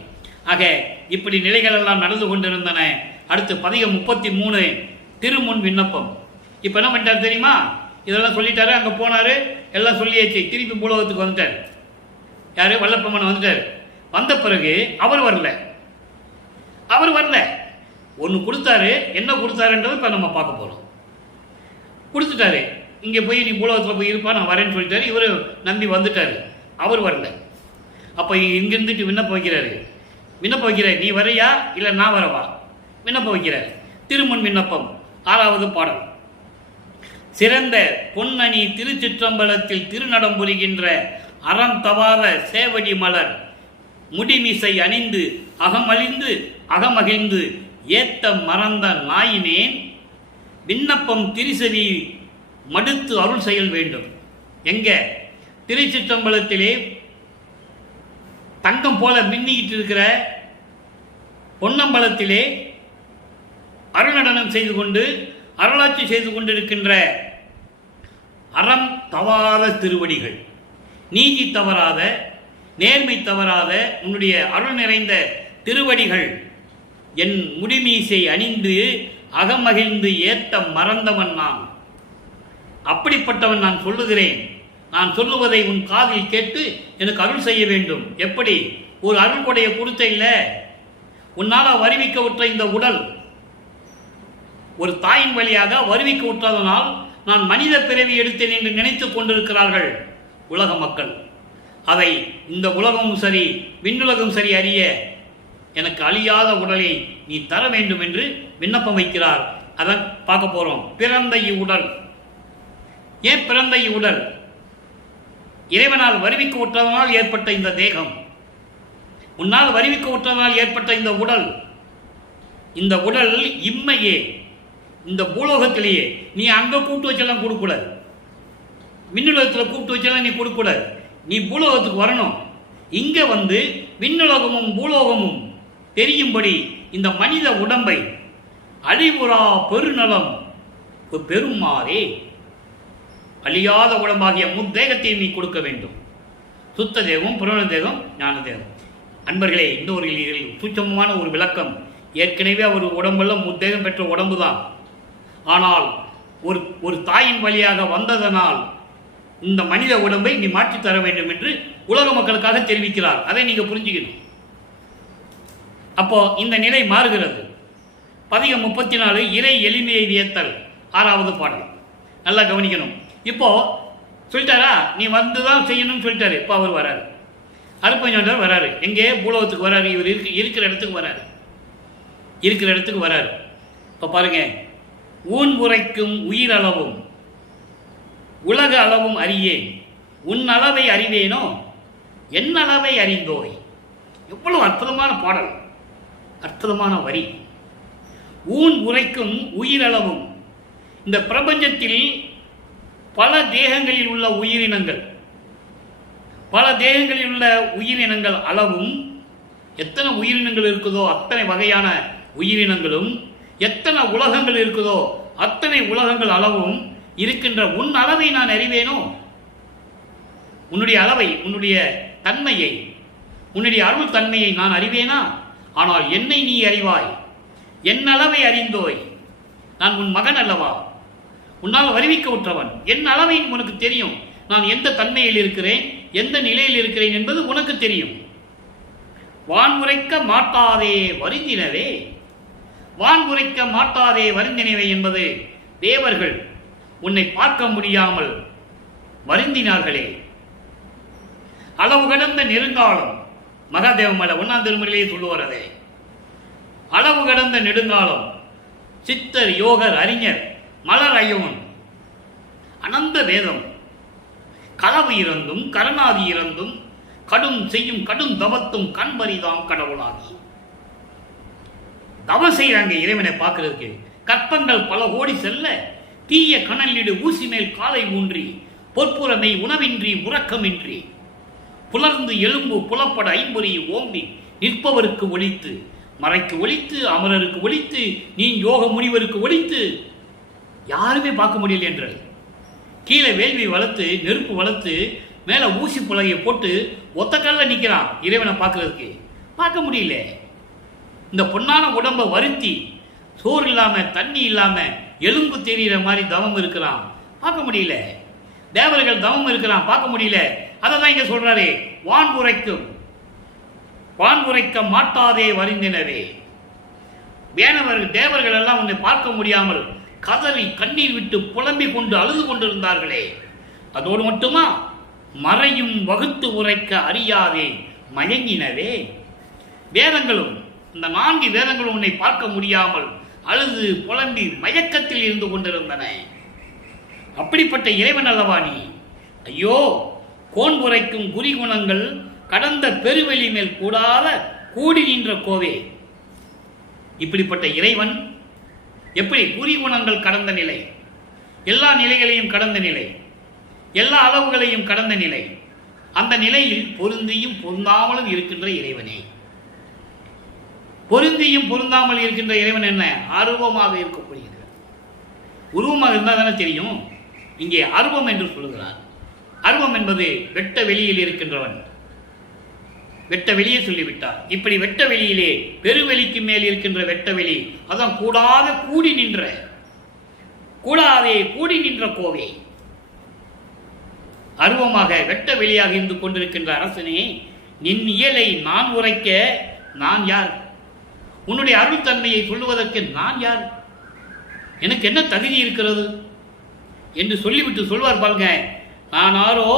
ஆக இப்படி நிலைகள் எல்லாம் நடந்து கொண்டிருந்தன. அடுத்து பதிகம் 33 திருமுன் விண்ணப்பம். இப்ப என்ன பண்ணிட்டார் தெரியுமா? இதெல்லாம் சொல்லிட்டாரு, அங்க போனாரு, எல்லாம் சொல்லியாச்சு. திருப்பி பூலோகத்துக்கு வந்துட்டார். யாரு? வல்லப்பம்மன் வந்துட்டார். வந்த பிறகு அவர் வரல. ஒன்று கொடுத்தாரு. என்ன கொடுத்தாருன்றது இப்போ நம்ம பார்க்க போகிறோம். கொடுத்துட்டாரு. இங்கே போய் நீ பூலோகத்தில் போய் இருப்பா, நான் வரேன்னு சொல்லிட்டாரு. இவர் நம்பி வந்துட்டாரு. அவர் வரல. அப்போ இங்கே இருந்துட்டு விண்ணப்பம் வைக்கிறாரு. நீ வரையா இல்லை நான் வரவா? விண்ணப்பம் வைக்கிறார். திருமுன் விண்ணப்பம் 6வது பாடல். சிறந்த பொன்னணி திருச்சிற்றம்பலத்தில் திருநடம் புரிகின்ற அறம் தவார சேவடி மலர் முடிமிசை அணிந்து அகமழிந்து அகமகிழ்ந்து ஏத்த மறந்த நாயினேன் விண்ணப்பம் திரிசதி மடுத்து அருள் செயல் வேண்டும். எங்க? திருச்சிற்றம்பலத்திலே தங்கம் போல மின்னிக்கிட்டு இருக்கிற பொன்னம்பலத்திலே அருள்நடனம் செய்து கொண்டு அருளாட்சி செய்து கொண்டிருக்கின்ற அறம் தவாத திருவடிகள், நீதி தவறாத, நேர்மை தவறாத உன்னுடைய அருள் நிறைந்த திருவடிகள் என் முடிமீசை அணிந்து அகமகிழ்ந்து ஏத்த மறந்தவன் நான். அப்படிப்பட்டவன் நான் சொல்லுகிறேன். நான் சொல்லுவதை உன் காதில் கேட்டு எனக்கு அருள் செய்ய வேண்டும். எப்படி? ஒரு அருள் கொடைய கொடுத்த இல்ல, உன்னால வருவிக்க விட்ட இந்த உடல் ஒரு தாயின் வழியாக வருவிக்க விட்டதனால் நான் மனித பிறவி எடுத்தேன் என்று நினைத்துக் கொண்டிருக்கிறார்கள் உலக மக்கள். அதை இந்த உலகமும் சரி விண்ணுலகம் சரி அறிய எனக்கு அழியாத உடலை நீ தர வேண்டும் என்று விண்ணப்பம் வைக்கிறார். அதை பார்க்க போறோம். பிறந்த இவ்வுடல். ஏன் பிறந்த இவ்வுடல்? இறைவனால் வருவிக்க விட்டதனால் ஏற்பட்ட இந்த தேகம், உன்னால் வருவிக்க விட்டதனால் ஏற்பட்ட இந்த உடல். இந்த உடல் இம்மையே, இந்த பூலோகத்திலேயே. நீ அங்க கூட்டு வச்செல்லாம் கொடுக்கூடாது, விண்ணுலகத்தில் கூப்பிட்டு வச்செல்லாம் நீ கொடுக்கூடாது. நீ பூலோகத்துக்கு வரணும். இங்க வந்து விண்ணுலகமும் பூலோகமும் தெரியும்படி இந்த மனித உடம்பை அழிவுறா பெருநலம் பெருமாறே அழியாத உடம்பாகிய முத்தேகத்தை நீ கொடுக்க வேண்டும். சுத்த தேகம், புராண தேகம், ஞான தேகம். அன்பர்களே, இந்த ஒரு சூட்சமமான ஒரு விளக்கம். ஏற்கனவே அவர் உடம்பெல்லாம் முத்தேகம் பெற்ற உடம்பு தான். ஆனால் ஒரு தாயின் வழியாக வந்ததனால் இந்த மனித உடம்பை நீ மாற்றி தர வேண்டும் என்று உலக மக்களுக்காக தெரிவிக்கிறார். அதை நீங்க புரிஞ்சுக்கணும். அப்போ இந்த நிலை மாறுகிறது. பதிகம் 34 இறை எளிமையை வியத்தல், 6வது பாடல். நல்லா கவனிக்கணும். இப்போ சொல்லிட்டாரா, நீ வந்துதான் செய்யணும்னு சொல்லிட்டாரு. இப்போ அவர் வராரு, அருப்பஞ்சோண்டர் வராரு. எங்கே? பூலோகத்துக்கு வராரு. இவர் இருக்கிற இடத்துக்கு வராரு. இருக்கிற இடத்துக்கு வராரு. இப்போ பாருங்க, ஊன் உரைக்கும் உயிரளவும் உலக அளவும் அறியேன், உன் அளவை அறிவேனோ என் அளவை அறிந்தோய். எவ்வளவு அற்புதமான பாடல், அற்புதமான வரி. ஊன் உரைக்கும் உயிரளவும். இந்த பிரபஞ்சத்தில் பல தேகங்களில் உள்ள உயிரினங்கள், பல தேகங்களில் உள்ள உயிரினங்கள் அளவும், எத்தனை உயிரினங்கள் இருக்குதோ அத்தனை வகையான உயிரினங்களும், எத்தனை உலகங்கள் இருக்குதோ அத்தனை உலகங்கள் அளவும் இருக்கின்ற உன் அளவை நான் அறிவேனோ. உன்னுடைய அளவை, உன்னுடைய தன்மையை, உன்னுடைய அருள் தன்மையை நான் அறிவேனா? ஆனால் என்னை நீ அறிவாய். என் அளவை அறிந்தோய். நான் உன் மகன் அல்லவா? உன்னால் வருவிக்க உற்றவன். என் அளவை உனக்கு தெரியும். நான் எந்த தன்மையில் இருக்கிறேன், எந்த நிலையில் இருக்கிறேன் என்பது உனக்கு தெரியும். வான் உரைக்க மாட்டாதே வருந்தினவே. வான் உரைக்க மாட்டாதே வருந்தினவே என்பது தேவர்கள் உன்னை பார்க்க முடியாமல் வருந்தினார்களே. அளவு கடந்த நெடுங்காலம், மகாதேவமலை 1ஆம் திருமுறையிலே சொல்லுவாரதே. அளவு கடந்த நெடுங்காலம் சித்தர், யோகர், அறிஞர், மலர் ஐயவன், அனந்த வேதம், களவு இறந்தும் கரணாதி இறந்தும் கடும் செய்யும் கடும் தவத்தும் கண்பரிதாம் கடவுளாகி தவம் செய்யறாங்க இறைவனை பார்க்கறதுக்கு. கற்பங்கள் பல கோடி செல்ல தீய கணலிடு ஊசி மேல் காலை ஊன்றி பொற்புறமை உணவின்றி உறக்கமின்றி புலர்ந்து எலும்பு புலப்பட ஐம்பொறி ஓம்பி நிற்பவருக்கு ஒழித்து, மறைக்கு ஒழித்து, அமரருக்கு ஒழித்து, நீ யோக முனிவருக்கு ஒழித்து, யாருமே பார்க்க முடியல என்றார். கீழே வேள்வி வளர்த்து, நெருப்பு வளர்த்து, மேல ஊசி புலகையை போட்டு ஒத்த கல்ல நிற்கிறான் இறைவனை பார்க்கறதுக்கு. பார்க்க முடியல. இந்த பொன்னான உடம்பை வருத்தி சோறு இல்லாம, தண்ணி இல்லாம, எலும்பு தெரிகிற மாதிரி தவம் இருக்கிறான், பார்க்க முடியல. தேவர்கள் தவம் இருக்கிறான், பார்க்க முடியல. அதை தான் இங்க சொல்றாரு, வான் உரைக்கும், வான் உரைக்க மாட்டாதே வருந்தினவே. வேணவர்கள், தேவர்கள் எல்லாம் உன்னை பார்க்க முடியாமல் கதறி கண்ணீர் விட்டு புலம்பிக் கொண்டு அழுது கொண்டிருந்தார்களே. அதோடு மட்டுமா, மறையும் வகுத்து உரைக்க அறியாதே மயங்கினவே. வேதங்களும், இந்த 4 வேதங்களும் உன்னை பார்க்க முடியாமல் அழுது புலம்பி மயக்கத்தில் இருந்து கொண்டிருந்தன. அப்படிப்பட்ட இறைவன் அல்லவா நீ? ஐயோ, கோன் உரைக்கும் குறிகுணங்கள் கடந்த பெருவெளி மேல் கூடாத கூடி நின்ற கோவே. இப்படிப்பட்ட இறைவன் எப்படி? குறிகுணங்கள் கடந்த நிலை, எல்லா நிலைகளையும் கடந்த நிலை, எல்லா அளவுகளையும் கடந்த நிலை. அந்த நிலையில் பொருந்தியும் பொருந்தாமலும் இருக்கின்ற இறைவனே. பொருந்தியும் பொருந்தாமல் இருக்கின்ற இறைவன் என்ன? அருவமாக இருக்கப்படுகிறது. உருவமாக இருந்தால் தானே தெரியும். இங்கே அருவம் என்று சொல்லுகிறார். அருவம் என்பது வெட்ட வெளியில் இருக்கின்றவன். வெட்ட வெளியே சொல்லிவிட்டார். இப்படி வெட்ட வெளியிலே, பெருவெளிக்கு மேல் இருக்கின்ற வெட்ட வெளி, அதான் கூடாத கூடி நின்ற, கூடாதே கூடி நின்ற கோவை. அருவமாக வெட்ட வெளியாக இருந்து கொண்டிருக்கின்ற அரசனே, நின் இயலை நான் உரைக்க நான் யார்? உன்னுடைய அருள் தன்மையை சொல்லுவதற்கு நான் யார்? எனக்கு என்ன தகுதி இருக்கிறது என்று சொல்லிவிட்டு சொல்வார் பாருங்க. நான் ஆரோ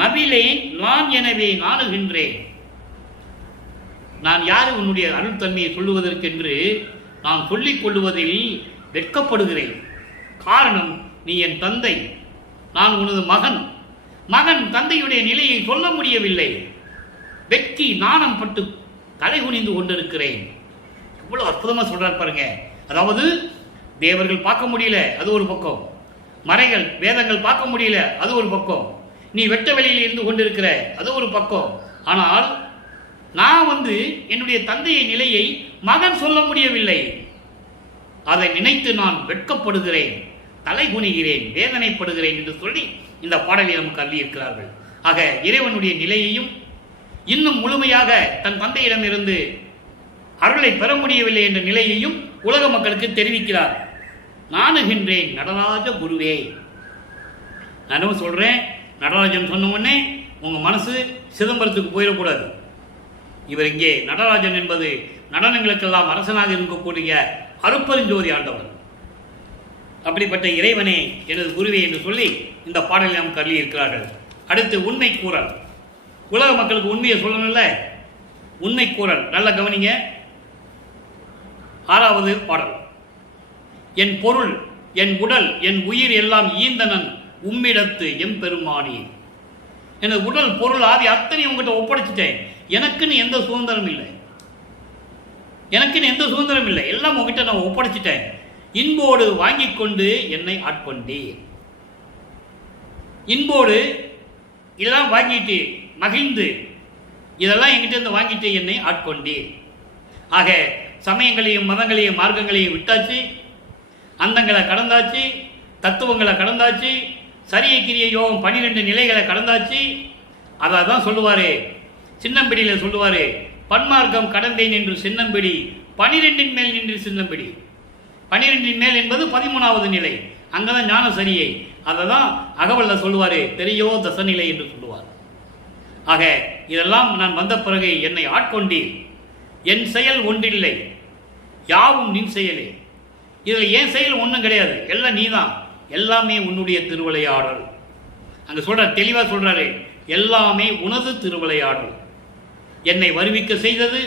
நபிலேன் நான் எனவே நாணுகின்றேன். நான் யாரு உன்னுடைய அருள் தன்மையை சொல்லுவதற்கென்று நான் சொல்லிக் கொள்வதில் வெட்கப்படுகிறேன். காரணம், நீ என் தந்தை, நான் உனது மகன். மகன் தந்தையுடைய நிலையை சொல்ல முடியவில்லை. வெட்கி நாணம் பட்டு தலை குனிந்து கொண்டிருக்கிறேன். எவ்வளவு அற்புதமா சொல்றார் பாருங்க. அதாவது தேவர்கள் பார்க்க முடியல, அது ஒரு பக்கம். மறைகள், வேதங்கள் பார்க்க முடியல, அது ஒரு பக்கம். நீ வெட்ட வெளியில் இருந்து கொண்டிருக்கிற, அது ஒரு பக்கம். ஆனால் நான் என்னுடைய தந்தையை நிலையை மகன் சொல்ல முடியவில்லை. அதை நினைத்து நான் வெட்கப்படுகிறேன், தலை குனிகிறேன், வேதனைப்படுகிறேன் என்று சொல்லி இந்த பாடலை நமக்கு அள்ளியிருக்கிறார்கள். ஆக இறைவனுடைய நிலையையும் இன்னும் முழுமையாக தன் தந்தையிடம் இருந்து அருளை பெற முடியவில்லை என்ற நிலையையும் உலக மக்களுக்கு தெரிவிக்கிறார். நாணுகின்றேன் நடராஜ குருவே. நானும் சொல்றேன், நடராஜன் சொன்ன உடனே உங்க மனசு சிதம்பரத்துக்கு போயிடக்கூடாது. இவர் இங்கே நடராஜன் என்பது நடனங்களுக்கெல்லாம் அரசனாக இருக்கக்கூடிய அருட்பெருஞ்சோதி ஆண்டவர். அப்படிப்பட்ட இறைவனே எனது குருவே என்று சொல்லி இந்த பாடலை நாம் கருதி இருக்கிறார்கள். அடுத்து உண்மை கூறல். உலக மக்களுக்கு உண்மையை சொல்லணும்ல, உண்மை கூறல். நல்ல கவனிங்க. 6வது பாடல். என் பொருள், என் உடல், என் உயிர் எல்லாம் ஈந்தனன் உம்மிடத்து எம்பெருமானி. எனது உடல், பொருள், ஆதி அத்தனை உங்ககிட்ட ஒப்படைச்சிட்டேன். எனக்குன்னு எந்த சுதந்திரம் இல்லை, எனக்குன்னு எந்த சுதந்திரம் இல்லை, எல்லாம் உங்ககிட்ட நான் ஒப்படைச்சிட்டேன். இன்போடு வாங்கி கொண்டு என்னை ஆட்கொண்டீர். இன்போடு இதெல்லாம் வாங்கிட்டு மகிழ்ந்து இதெல்லாம் என்கிட்ட இருந்து வாங்கிட்டு என்னை ஆட்கொண்டீர். ஆக சமயங்களையும் மதங்களையும் மார்க்கங்களையும் விட்டாச்சு, அந்தங்களை கடந்தாச்சு, தத்துவங்களை கடந்தாச்சு, சரிய கிரிய யோகம் 12 நிலைகளை கடந்தாச்சு. அதை தான் சொல்லுவாரு சின்னம்பிடியில் சொல்லுவாரு, பன்மார்க்கம் கடந்தேன் என்று சின்னம்பிடி 12 மேல் நின்று சின்னம்பிடி. 12 மேல் என்பது 13வது நிலை, அங்கதான் ஞான சரியை. அதை தான் அகவல்ல சொல்லுவாரு பெரியோ தசநிலை என்று சொல்லுவார். ஆக இதெல்லாம் நான் வந்த பிறகு என்னை ஆட்கொண்டீர். என் செயல் ஒன்றில்லை, யாவும் நின் செயலே. இதில் என் செயல் ஒன்றும் கிடையாது, எல்லாம் நீதான், எல்லாமே உன்னுடைய திருவிளையாடல். அங்க சொல்ற, தெளிவா சொல்றாரு, எல்லாமே உனது திருவிளையாடல். என்னை வருவிக்க செய்தது,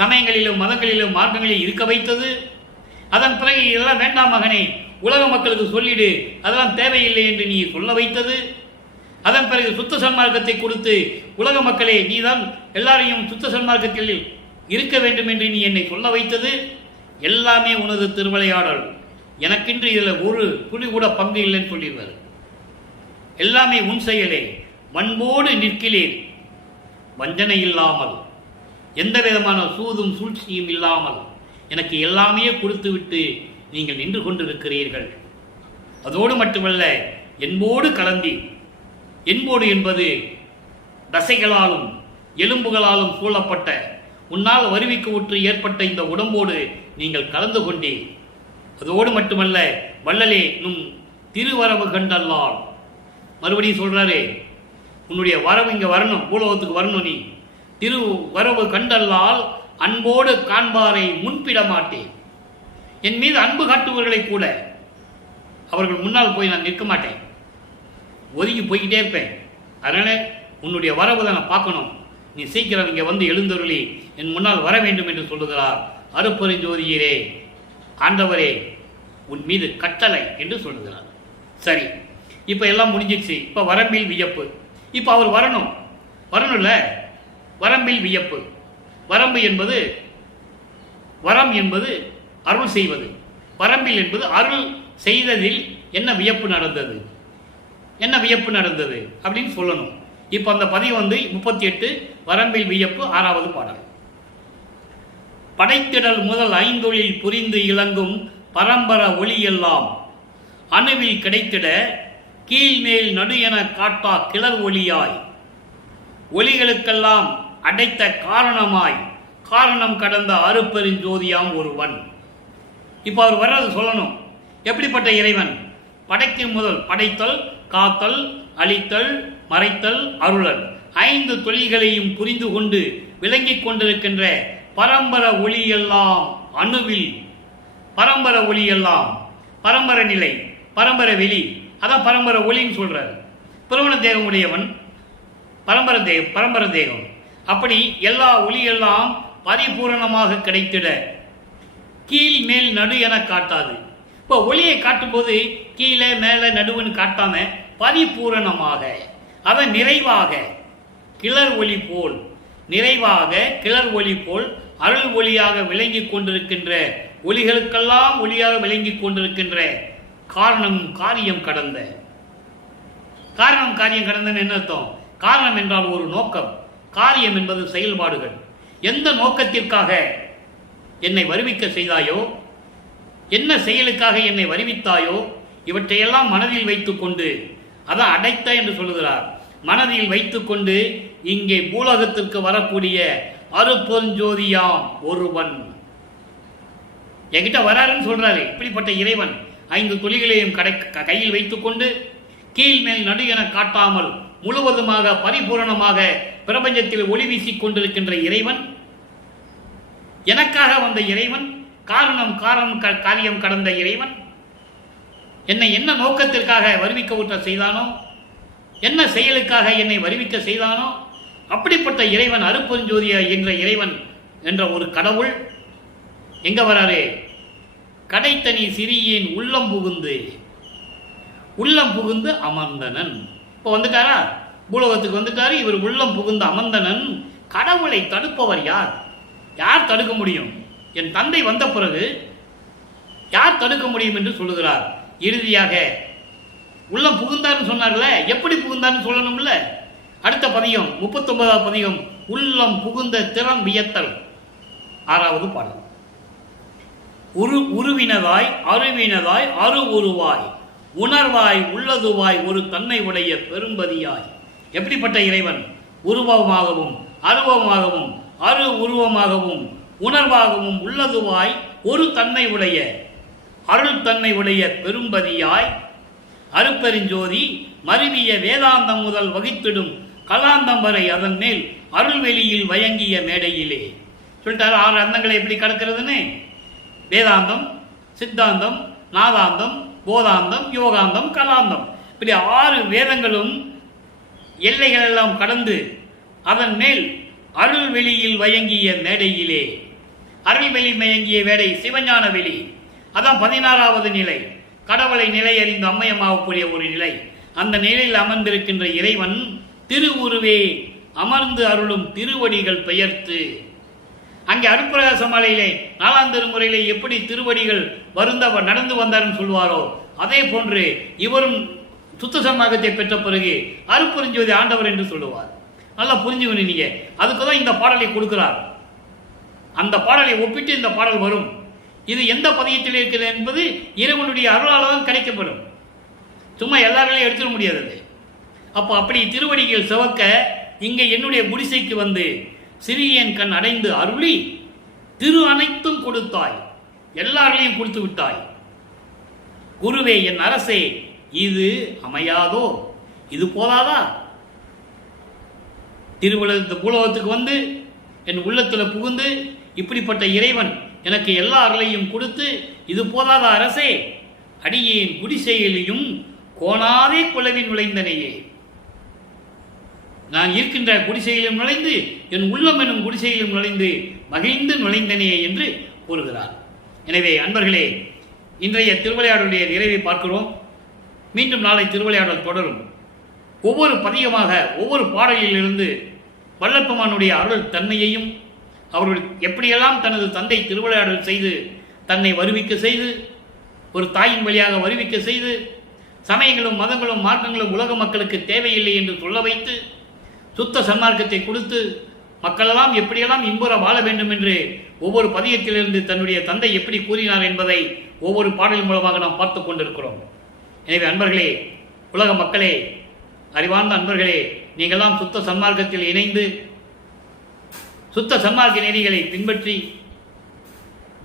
சமயங்களிலும் மதங்களிலும் மார்க்கங்களில் இருக்க வைத்தது. அதன் பிறகு இதெல்லாம் வேண்டாம் மகனே, உலக மக்களுக்கு சொல்லிடு, அதெல்லாம் தேவையில்லை என்று நீ சொல்ல வைத்தது. அதன் பிறகு சுத்த சன்மார்க்கத்தை கொடுத்து, உலக மக்களே நீதான் எல்லாரையும் சுத்த சன்மார்க்கத்தில் இருக்க வேண்டும் என்று நீ என்னை சொல்ல வைத்தது. எல்லாமே உனது திருவிளையாடல், எனக்கின்று இதில் ஒரு துளி கூட பங்கு இல்லைன்னு சொல்லிடுவார். எல்லாமே உன் செயலே, வன்போடு நிற்கிறேன், வஞ்சனை இல்லாமல், எந்த விதமான சூதும் சூழ்ச்சியும் இல்லாமல் எனக்கு எல்லாமே கொடுத்து விட்டு நீங்கள் நின்று கொண்டிருக்கிறீர்கள். அதோடு மட்டுமல்ல, என்போடு கலந்தி. என்போடு என்பது தசைகளாலும் எலும்புகளாலும் சூழப்பட்ட, உன்னால் வருவிக்க உற்று ஏற்பட்ட இந்த உடம்போடு நீங்கள் கலந்து கொண்டீர். அதோடு மட்டுமல்ல, வள்ளலே நும் திருவரவு கண்டல்லால். மறுபடியும் சொல்றாரு, உன்னுடைய வரவு இங்க வரணும், பூலோகத்துக்கு வரணும். நீ திருவரவு கண்டல்லால் அன்போடு காண்பாரை முன்பிட மாட்டேன். என் மீது அன்பு காட்டுபவர்களை கூட அவர்கள் முன்னால் போய் நான் நிற்க மாட்டேன், ஒதுங்கி போய்கிட்டே இருப்பேன். அதனால உன்னுடைய வரவு தான் நான் பார்க்கணும். நீ சீக்கிரம் இங்கே வந்து எழுந்தருளி என் முன்னால் வர வேண்டும் என்று சொல்லுகிறார். அருட்பெருஞ்சோதியரே, ஆண்டவரே, உன் மீது கட்டளை என்று சொல்லுகிறார். சரி, இப்போ எல்லாம் முடிஞ்சிச்சு. இப்போ வரம்பில் வியப்பு. இப்போ அவர் வரணும்ல, வரம்பில் வியப்பு. வரம்பு என்பது, வரம் என்பது அருள் செய்வது, வரம்பில் என்பது அருள் செய்ததில் என்ன வியப்பு நடந்தது, என்ன வியப்பு நடந்தது அப்படின்னு சொல்லணும். இப்போ அந்த பதிவு 38 வரம்பில் வியப்பு 6வது பாடல். படைத்திடல் முதல் 5 புரிந்து இளங்கும் பரம்பர ஒளியெல்லாம் அணுவில் கிடைத்திட கீழ்மேல் நடு என காட்டா கிளர் ஒளியாய், ஒளிகளுக்கெல்லாம் அடைத்த காரணமாய், காரணம் கடந்த அருட்பெருஞ்சோதியாம் ஒருவன். இப்போ அவர் வர்றது சொல்லணும். எப்படிப்பட்ட இறைவன்? படைக்கும் முதல், படைத்தல், காத்தல், அழித்தல், மறைத்தல், அருளல் 5 தொழில்களையும் புரிந்து கொண்டு விளங்கிக் கொண்டிருக்கின்ற பரம்பர ஒளியெல்லாம் அணுவில், பரம்பர ஒளியெல்லாம், பரம்பர நிலை, பரம்பர வெளி, அதான் பரம்பர ஒளின்னு சொல்றார். பிரவண தேகம் உடையவன் பரம்பர தேகம். அப்படி எல்லா ஒளியெல்லாம் பரிபூரணமாக கிடைத்திட கீழ் மேல் நடு என காட்டாது. இப்போ ஒளியை காட்டும்போது கீழே மேலே நடுவுன்னு காட்டாம பரிபூரணமாக, அதை நிறைவாக, கிளர் ஒளி போல், நிறைவாக கிளர் ஒளி போல் அருள் ஒளியாக விளங்கி கொண்டிருக்கின்ற, ஒளிகளுக்கெல்லாம் ஒளியாக விளங்கி கொண்டிருக்கின்ற காரணம் காரியம் கடந்த, காரணம் காரியம் கடந்தன்னு என்ன அர்த்தம்? காரணம் என்றால் ஒரு நோக்கம், காரியம் என்பது செயல்பாடுகள். எந்த நோக்கத்திற்காக என்னை வருவிக்க செய்தாயோ, என்ன செயலுக்காக என்னை வருவித்தாயோ, இவற்றையெல்லாம் மனதில் வைத்துக்கொண்டு, அதான் அடைத்த என்று சொல்லுகிறார், மனதில் வைத்துக்கொண்டு இங்கே பூலோகத்திற்கு வரக்கூடிய அருப்பெருஞ்சோதியாம் ஒருவன் என்கிட்ட வராருன்னு சொல்றாரு. இப்படிப்பட்ட இறைவன் 5 துளிகளையும் கையில் வைத்துக்கொண்டு கீழ் மேல் நடு என காட்டாமல் முழுவதுமாக பரிபூரணமாக பிரபஞ்சத்தில் ஒளி வீசிக் கொண்டிருக்கின்ற இறைவன், எனக்காக வந்த இறைவன், காரியம் கடந்த இறைவன், என்னை என்ன நோக்கத்திற்காக வருவிக்க ஊற்ற செய்தானோ, என்ன செயலுக்காக என்னை வருவிக்க செய்தானோ, அப்படிப்பட்ட இறைவன் அருப்பெருஞ்சோதியா என்ற இறைவன் என்ற ஒரு கடவுள் எங்க வராரு? கடைத்தனி சிறியேன் உள்ளம் புகுந்து அமர்ந்தனன். இப்போ வந்துட்டாரா? பூலோகத்துக்கு வந்துட்டாரு. இவர் உள்ளம் புகுந்து அமர்ந்தனன். கடவுளை தடுப்பவர் யார்? யார் தடுக்க முடியும்? என் தந்தை வந்த பிறகு யார் தடுக்க முடியும் என்று சொல்லுகிறார். இறுதியாக உள்ளம் புகுந்தார்னு சொன்னார்ல, எப்படி புகுந்தார்னு சொல்லணும்ல. அடுத்த பதிகம் 39வது பதிகம், உள்ளம் புகுந்த திறம் வியத்தல், 6வது பாடல். உருவினதாய் அருவினதாய் அரு உருவாய் உணர்வாய் உள்ளதுவாய் ஒரு தன்னை உடைய பெரும்பதியாய். எப்படிப்பட்ட இறைவன்? உருவமாகவும் அருவமாகவும் அரு உருவமாகவும் உணர்வாகவும் உள்ளதுவாய் ஒரு தன்னை உடைய அருள் தன்னை உடைய பெரும்பதியாய் அருப்பெருஞ்சோதி மருவிய வேதாந்தம் முதல் வகித்திடும் கலாந்தம் வரை அதன் மேல் அருள்வெளியில் வயங்கிய மேடையிலே. சொல்லிட்டாரு 6 அந்தங்களை எப்படி கடக்கிறதுன்னு. வேதாந்தம், சித்தாந்தம், நாதாந்தம், போதாந்தம், யோகாந்தம், கலாந்தம், இப்படி 6 வேதங்களும் எல்லைகள் எல்லாம் கடந்து அதன் மேல் அருள்வெளியில் வயங்கிய மேடையிலே. அருள்வெளி மயங்கிய வேடை சிவஞான வெளி. அதான் 16வது நிலை, கடவுளை நிலை அறிந்து அம்மையமாகக்கூடிய ஒரு நிலை. அந்த நிலையில் அமர்ந்திருக்கின்ற இறைவன் திருவுருவே அமர்ந்து அருளும் திருவடிகள் பெயர்த்து. அங்கே அருட்பிரகாச மாலையிலே 4ஆம் திருமுறையிலே எப்படி திருவடிகள் வருந்தவர் நடந்து வந்தார்னு சொல்வாரோ, அதே போன்று இவரும் சுத்த சன்மார்க்கத்தை பெற்ற பிறகு அருட்பெருஞ்சோதி ஆண்டவர் என்று சொல்லுவார். நல்லா புரிஞ்சுக்கணும் நீங்க. அதுக்கு தான் இந்த பாடலை கொடுக்கிறார். அந்த பாடலை ஒப்பிட்டு இந்த பாடல் வரும். இது எந்த பதியத்தில் இருக்கிறது என்பது இறைவனுடைய அருளால் தான் கிடைக்கப்படும். சும்மா எல்லாராலையும் எடுத்துட முடியாது. அப்போ அப்படி திருவடிகள் சிவக்க இங்கே என்னுடைய குடிசைக்கு வந்து சிறியன் கண் அடைந்து அருளி திரு அனைத்தும் கொடுத்தாய், எல்லாரையும் கொடுத்து விட்டாய். குருவே என் அரசே, இது அமையாதோ? இது போதாதா? பூலோகத்துக்கு வந்து என் உள்ளத்தில் புகுந்து இப்படிப்பட்ட இறைவன் எனக்கு எல்லா அருளையும் கொடுத்து இது போதாத அரசே, அடியேன் குடிசையிலையும் கோணாதே குலவின் நுழைந்தனையே. நான் இருக்கின்ற குடிசையிலும் நுழைந்து என் உள்ளம் எனும் குடிசையிலும் நுழைந்து மகிழ்ந்து நுழைந்தனையே என்று கூறுகிறார். எனவே அன்பர்களே, இன்றைய திருவிளையாடலுடைய நிறைவை பார்க்கிறோம். மீண்டும் நாளை திருவிளையாடல் தொடரும். ஒவ்வொரு பதியமாக ஒவ்வொரு பாடலிலிருந்து வல்லற்பெருமானுடைய அருள் தன்மையையும் அவர்கள் எப்படியெல்லாம் தனது தந்தை திருவிளையாடல் செய்து தன்னை வருவிக்க செய்து ஒரு தாயின் வழியாக வருவிக்க செய்து சமயங்களும் மதங்களும் மார்க்கங்களும் உலக மக்களுக்கு தேவையில்லை என்று சொல்ல வைத்து சுத்த சன்மார்க்கத்தை கொடுத்து மக்களெல்லாம் எப்படியெல்லாம் இன்புற வாழ வேண்டும் என்று ஒவ்வொரு பதியத்திலிருந்து தன்னுடைய தந்தை எப்படி கூறினார் என்பதை ஒவ்வொரு பாடலின் மூலமாக நாம் பார்த்து கொண்டிருக்கிறோம். எனவே அன்பர்களே, உலக மக்களே, அறிவார்ந்த அன்பர்களே, நீங்களாம் சுத்த சன்மார்க்கத்தில் இணைந்து சுத்த சன்மார்க்க நெறிகளை பின்பற்றி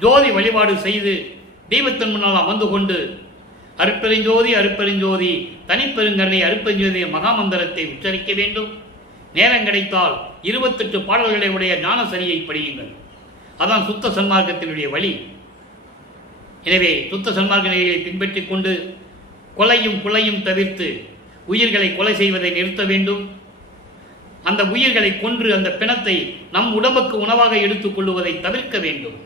ஜோதி வழிபாடு செய்து தெய்வத்தின் முன்னால் அமர்ந்து கொண்டு அருட்பெருஞ்சோதி அருட்பெருஞ்சோதி தனிப்பெருங்கருணை அருட்பெருஞ்சோதி மகாமந்திரத்தை உச்சரிக்க வேண்டும். நேரம் கிடைத்தால் 28 பாடல்களை உடைய ஞானசரியை படியுங்கள். அதான் சுத்த சன்மார்க்கத்தினுடைய வழி. எனவே சுத்த சன்மார்க்க நெறிகளை பின்பற்றி கொண்டு கொலையும் புலையும் தவிர்த்து உயிர்களை கொலை செய்வதை நிறுத்த வேண்டும். அந்த உயிர்களை கொன்று அந்த பிணத்தை நம் உடம்புக்கு உணவாக எடுத்துக் கொள்வதை தவிர்க்க வேண்டும்.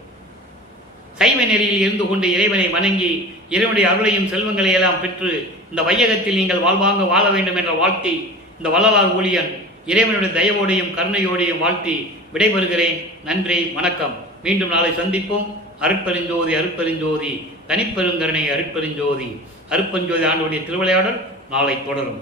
சைவ நெறியில் இருந்து கொண்டு இறைவனை வணங்கி இறைவனுடைய அருளையும் செல்வங்களை எல்லாம் பெற்று இந்த வையகத்தில் நீங்கள் வாழ்வாங்க வாழ வேண்டும் என்ற வாழ்த்தி இந்த வள்ளலார் ஊழியன் இறைவனுடைய தயவோடையும் கருணையோடையும் வாழ்த்தி விடைபெறுகிறேன். நன்றி, வணக்கம். மீண்டும் நாளை சந்திப்போம். அருட்பெருஞ்சோதி அருட்பெருஞ்சோதி தனிப்பெருங்கருணை அருட்பெருஞ்சோதி அருட்பெருஞ்சோதி ஆண்டவருடைய திருவிளையாடல் நாளை தொடரும்.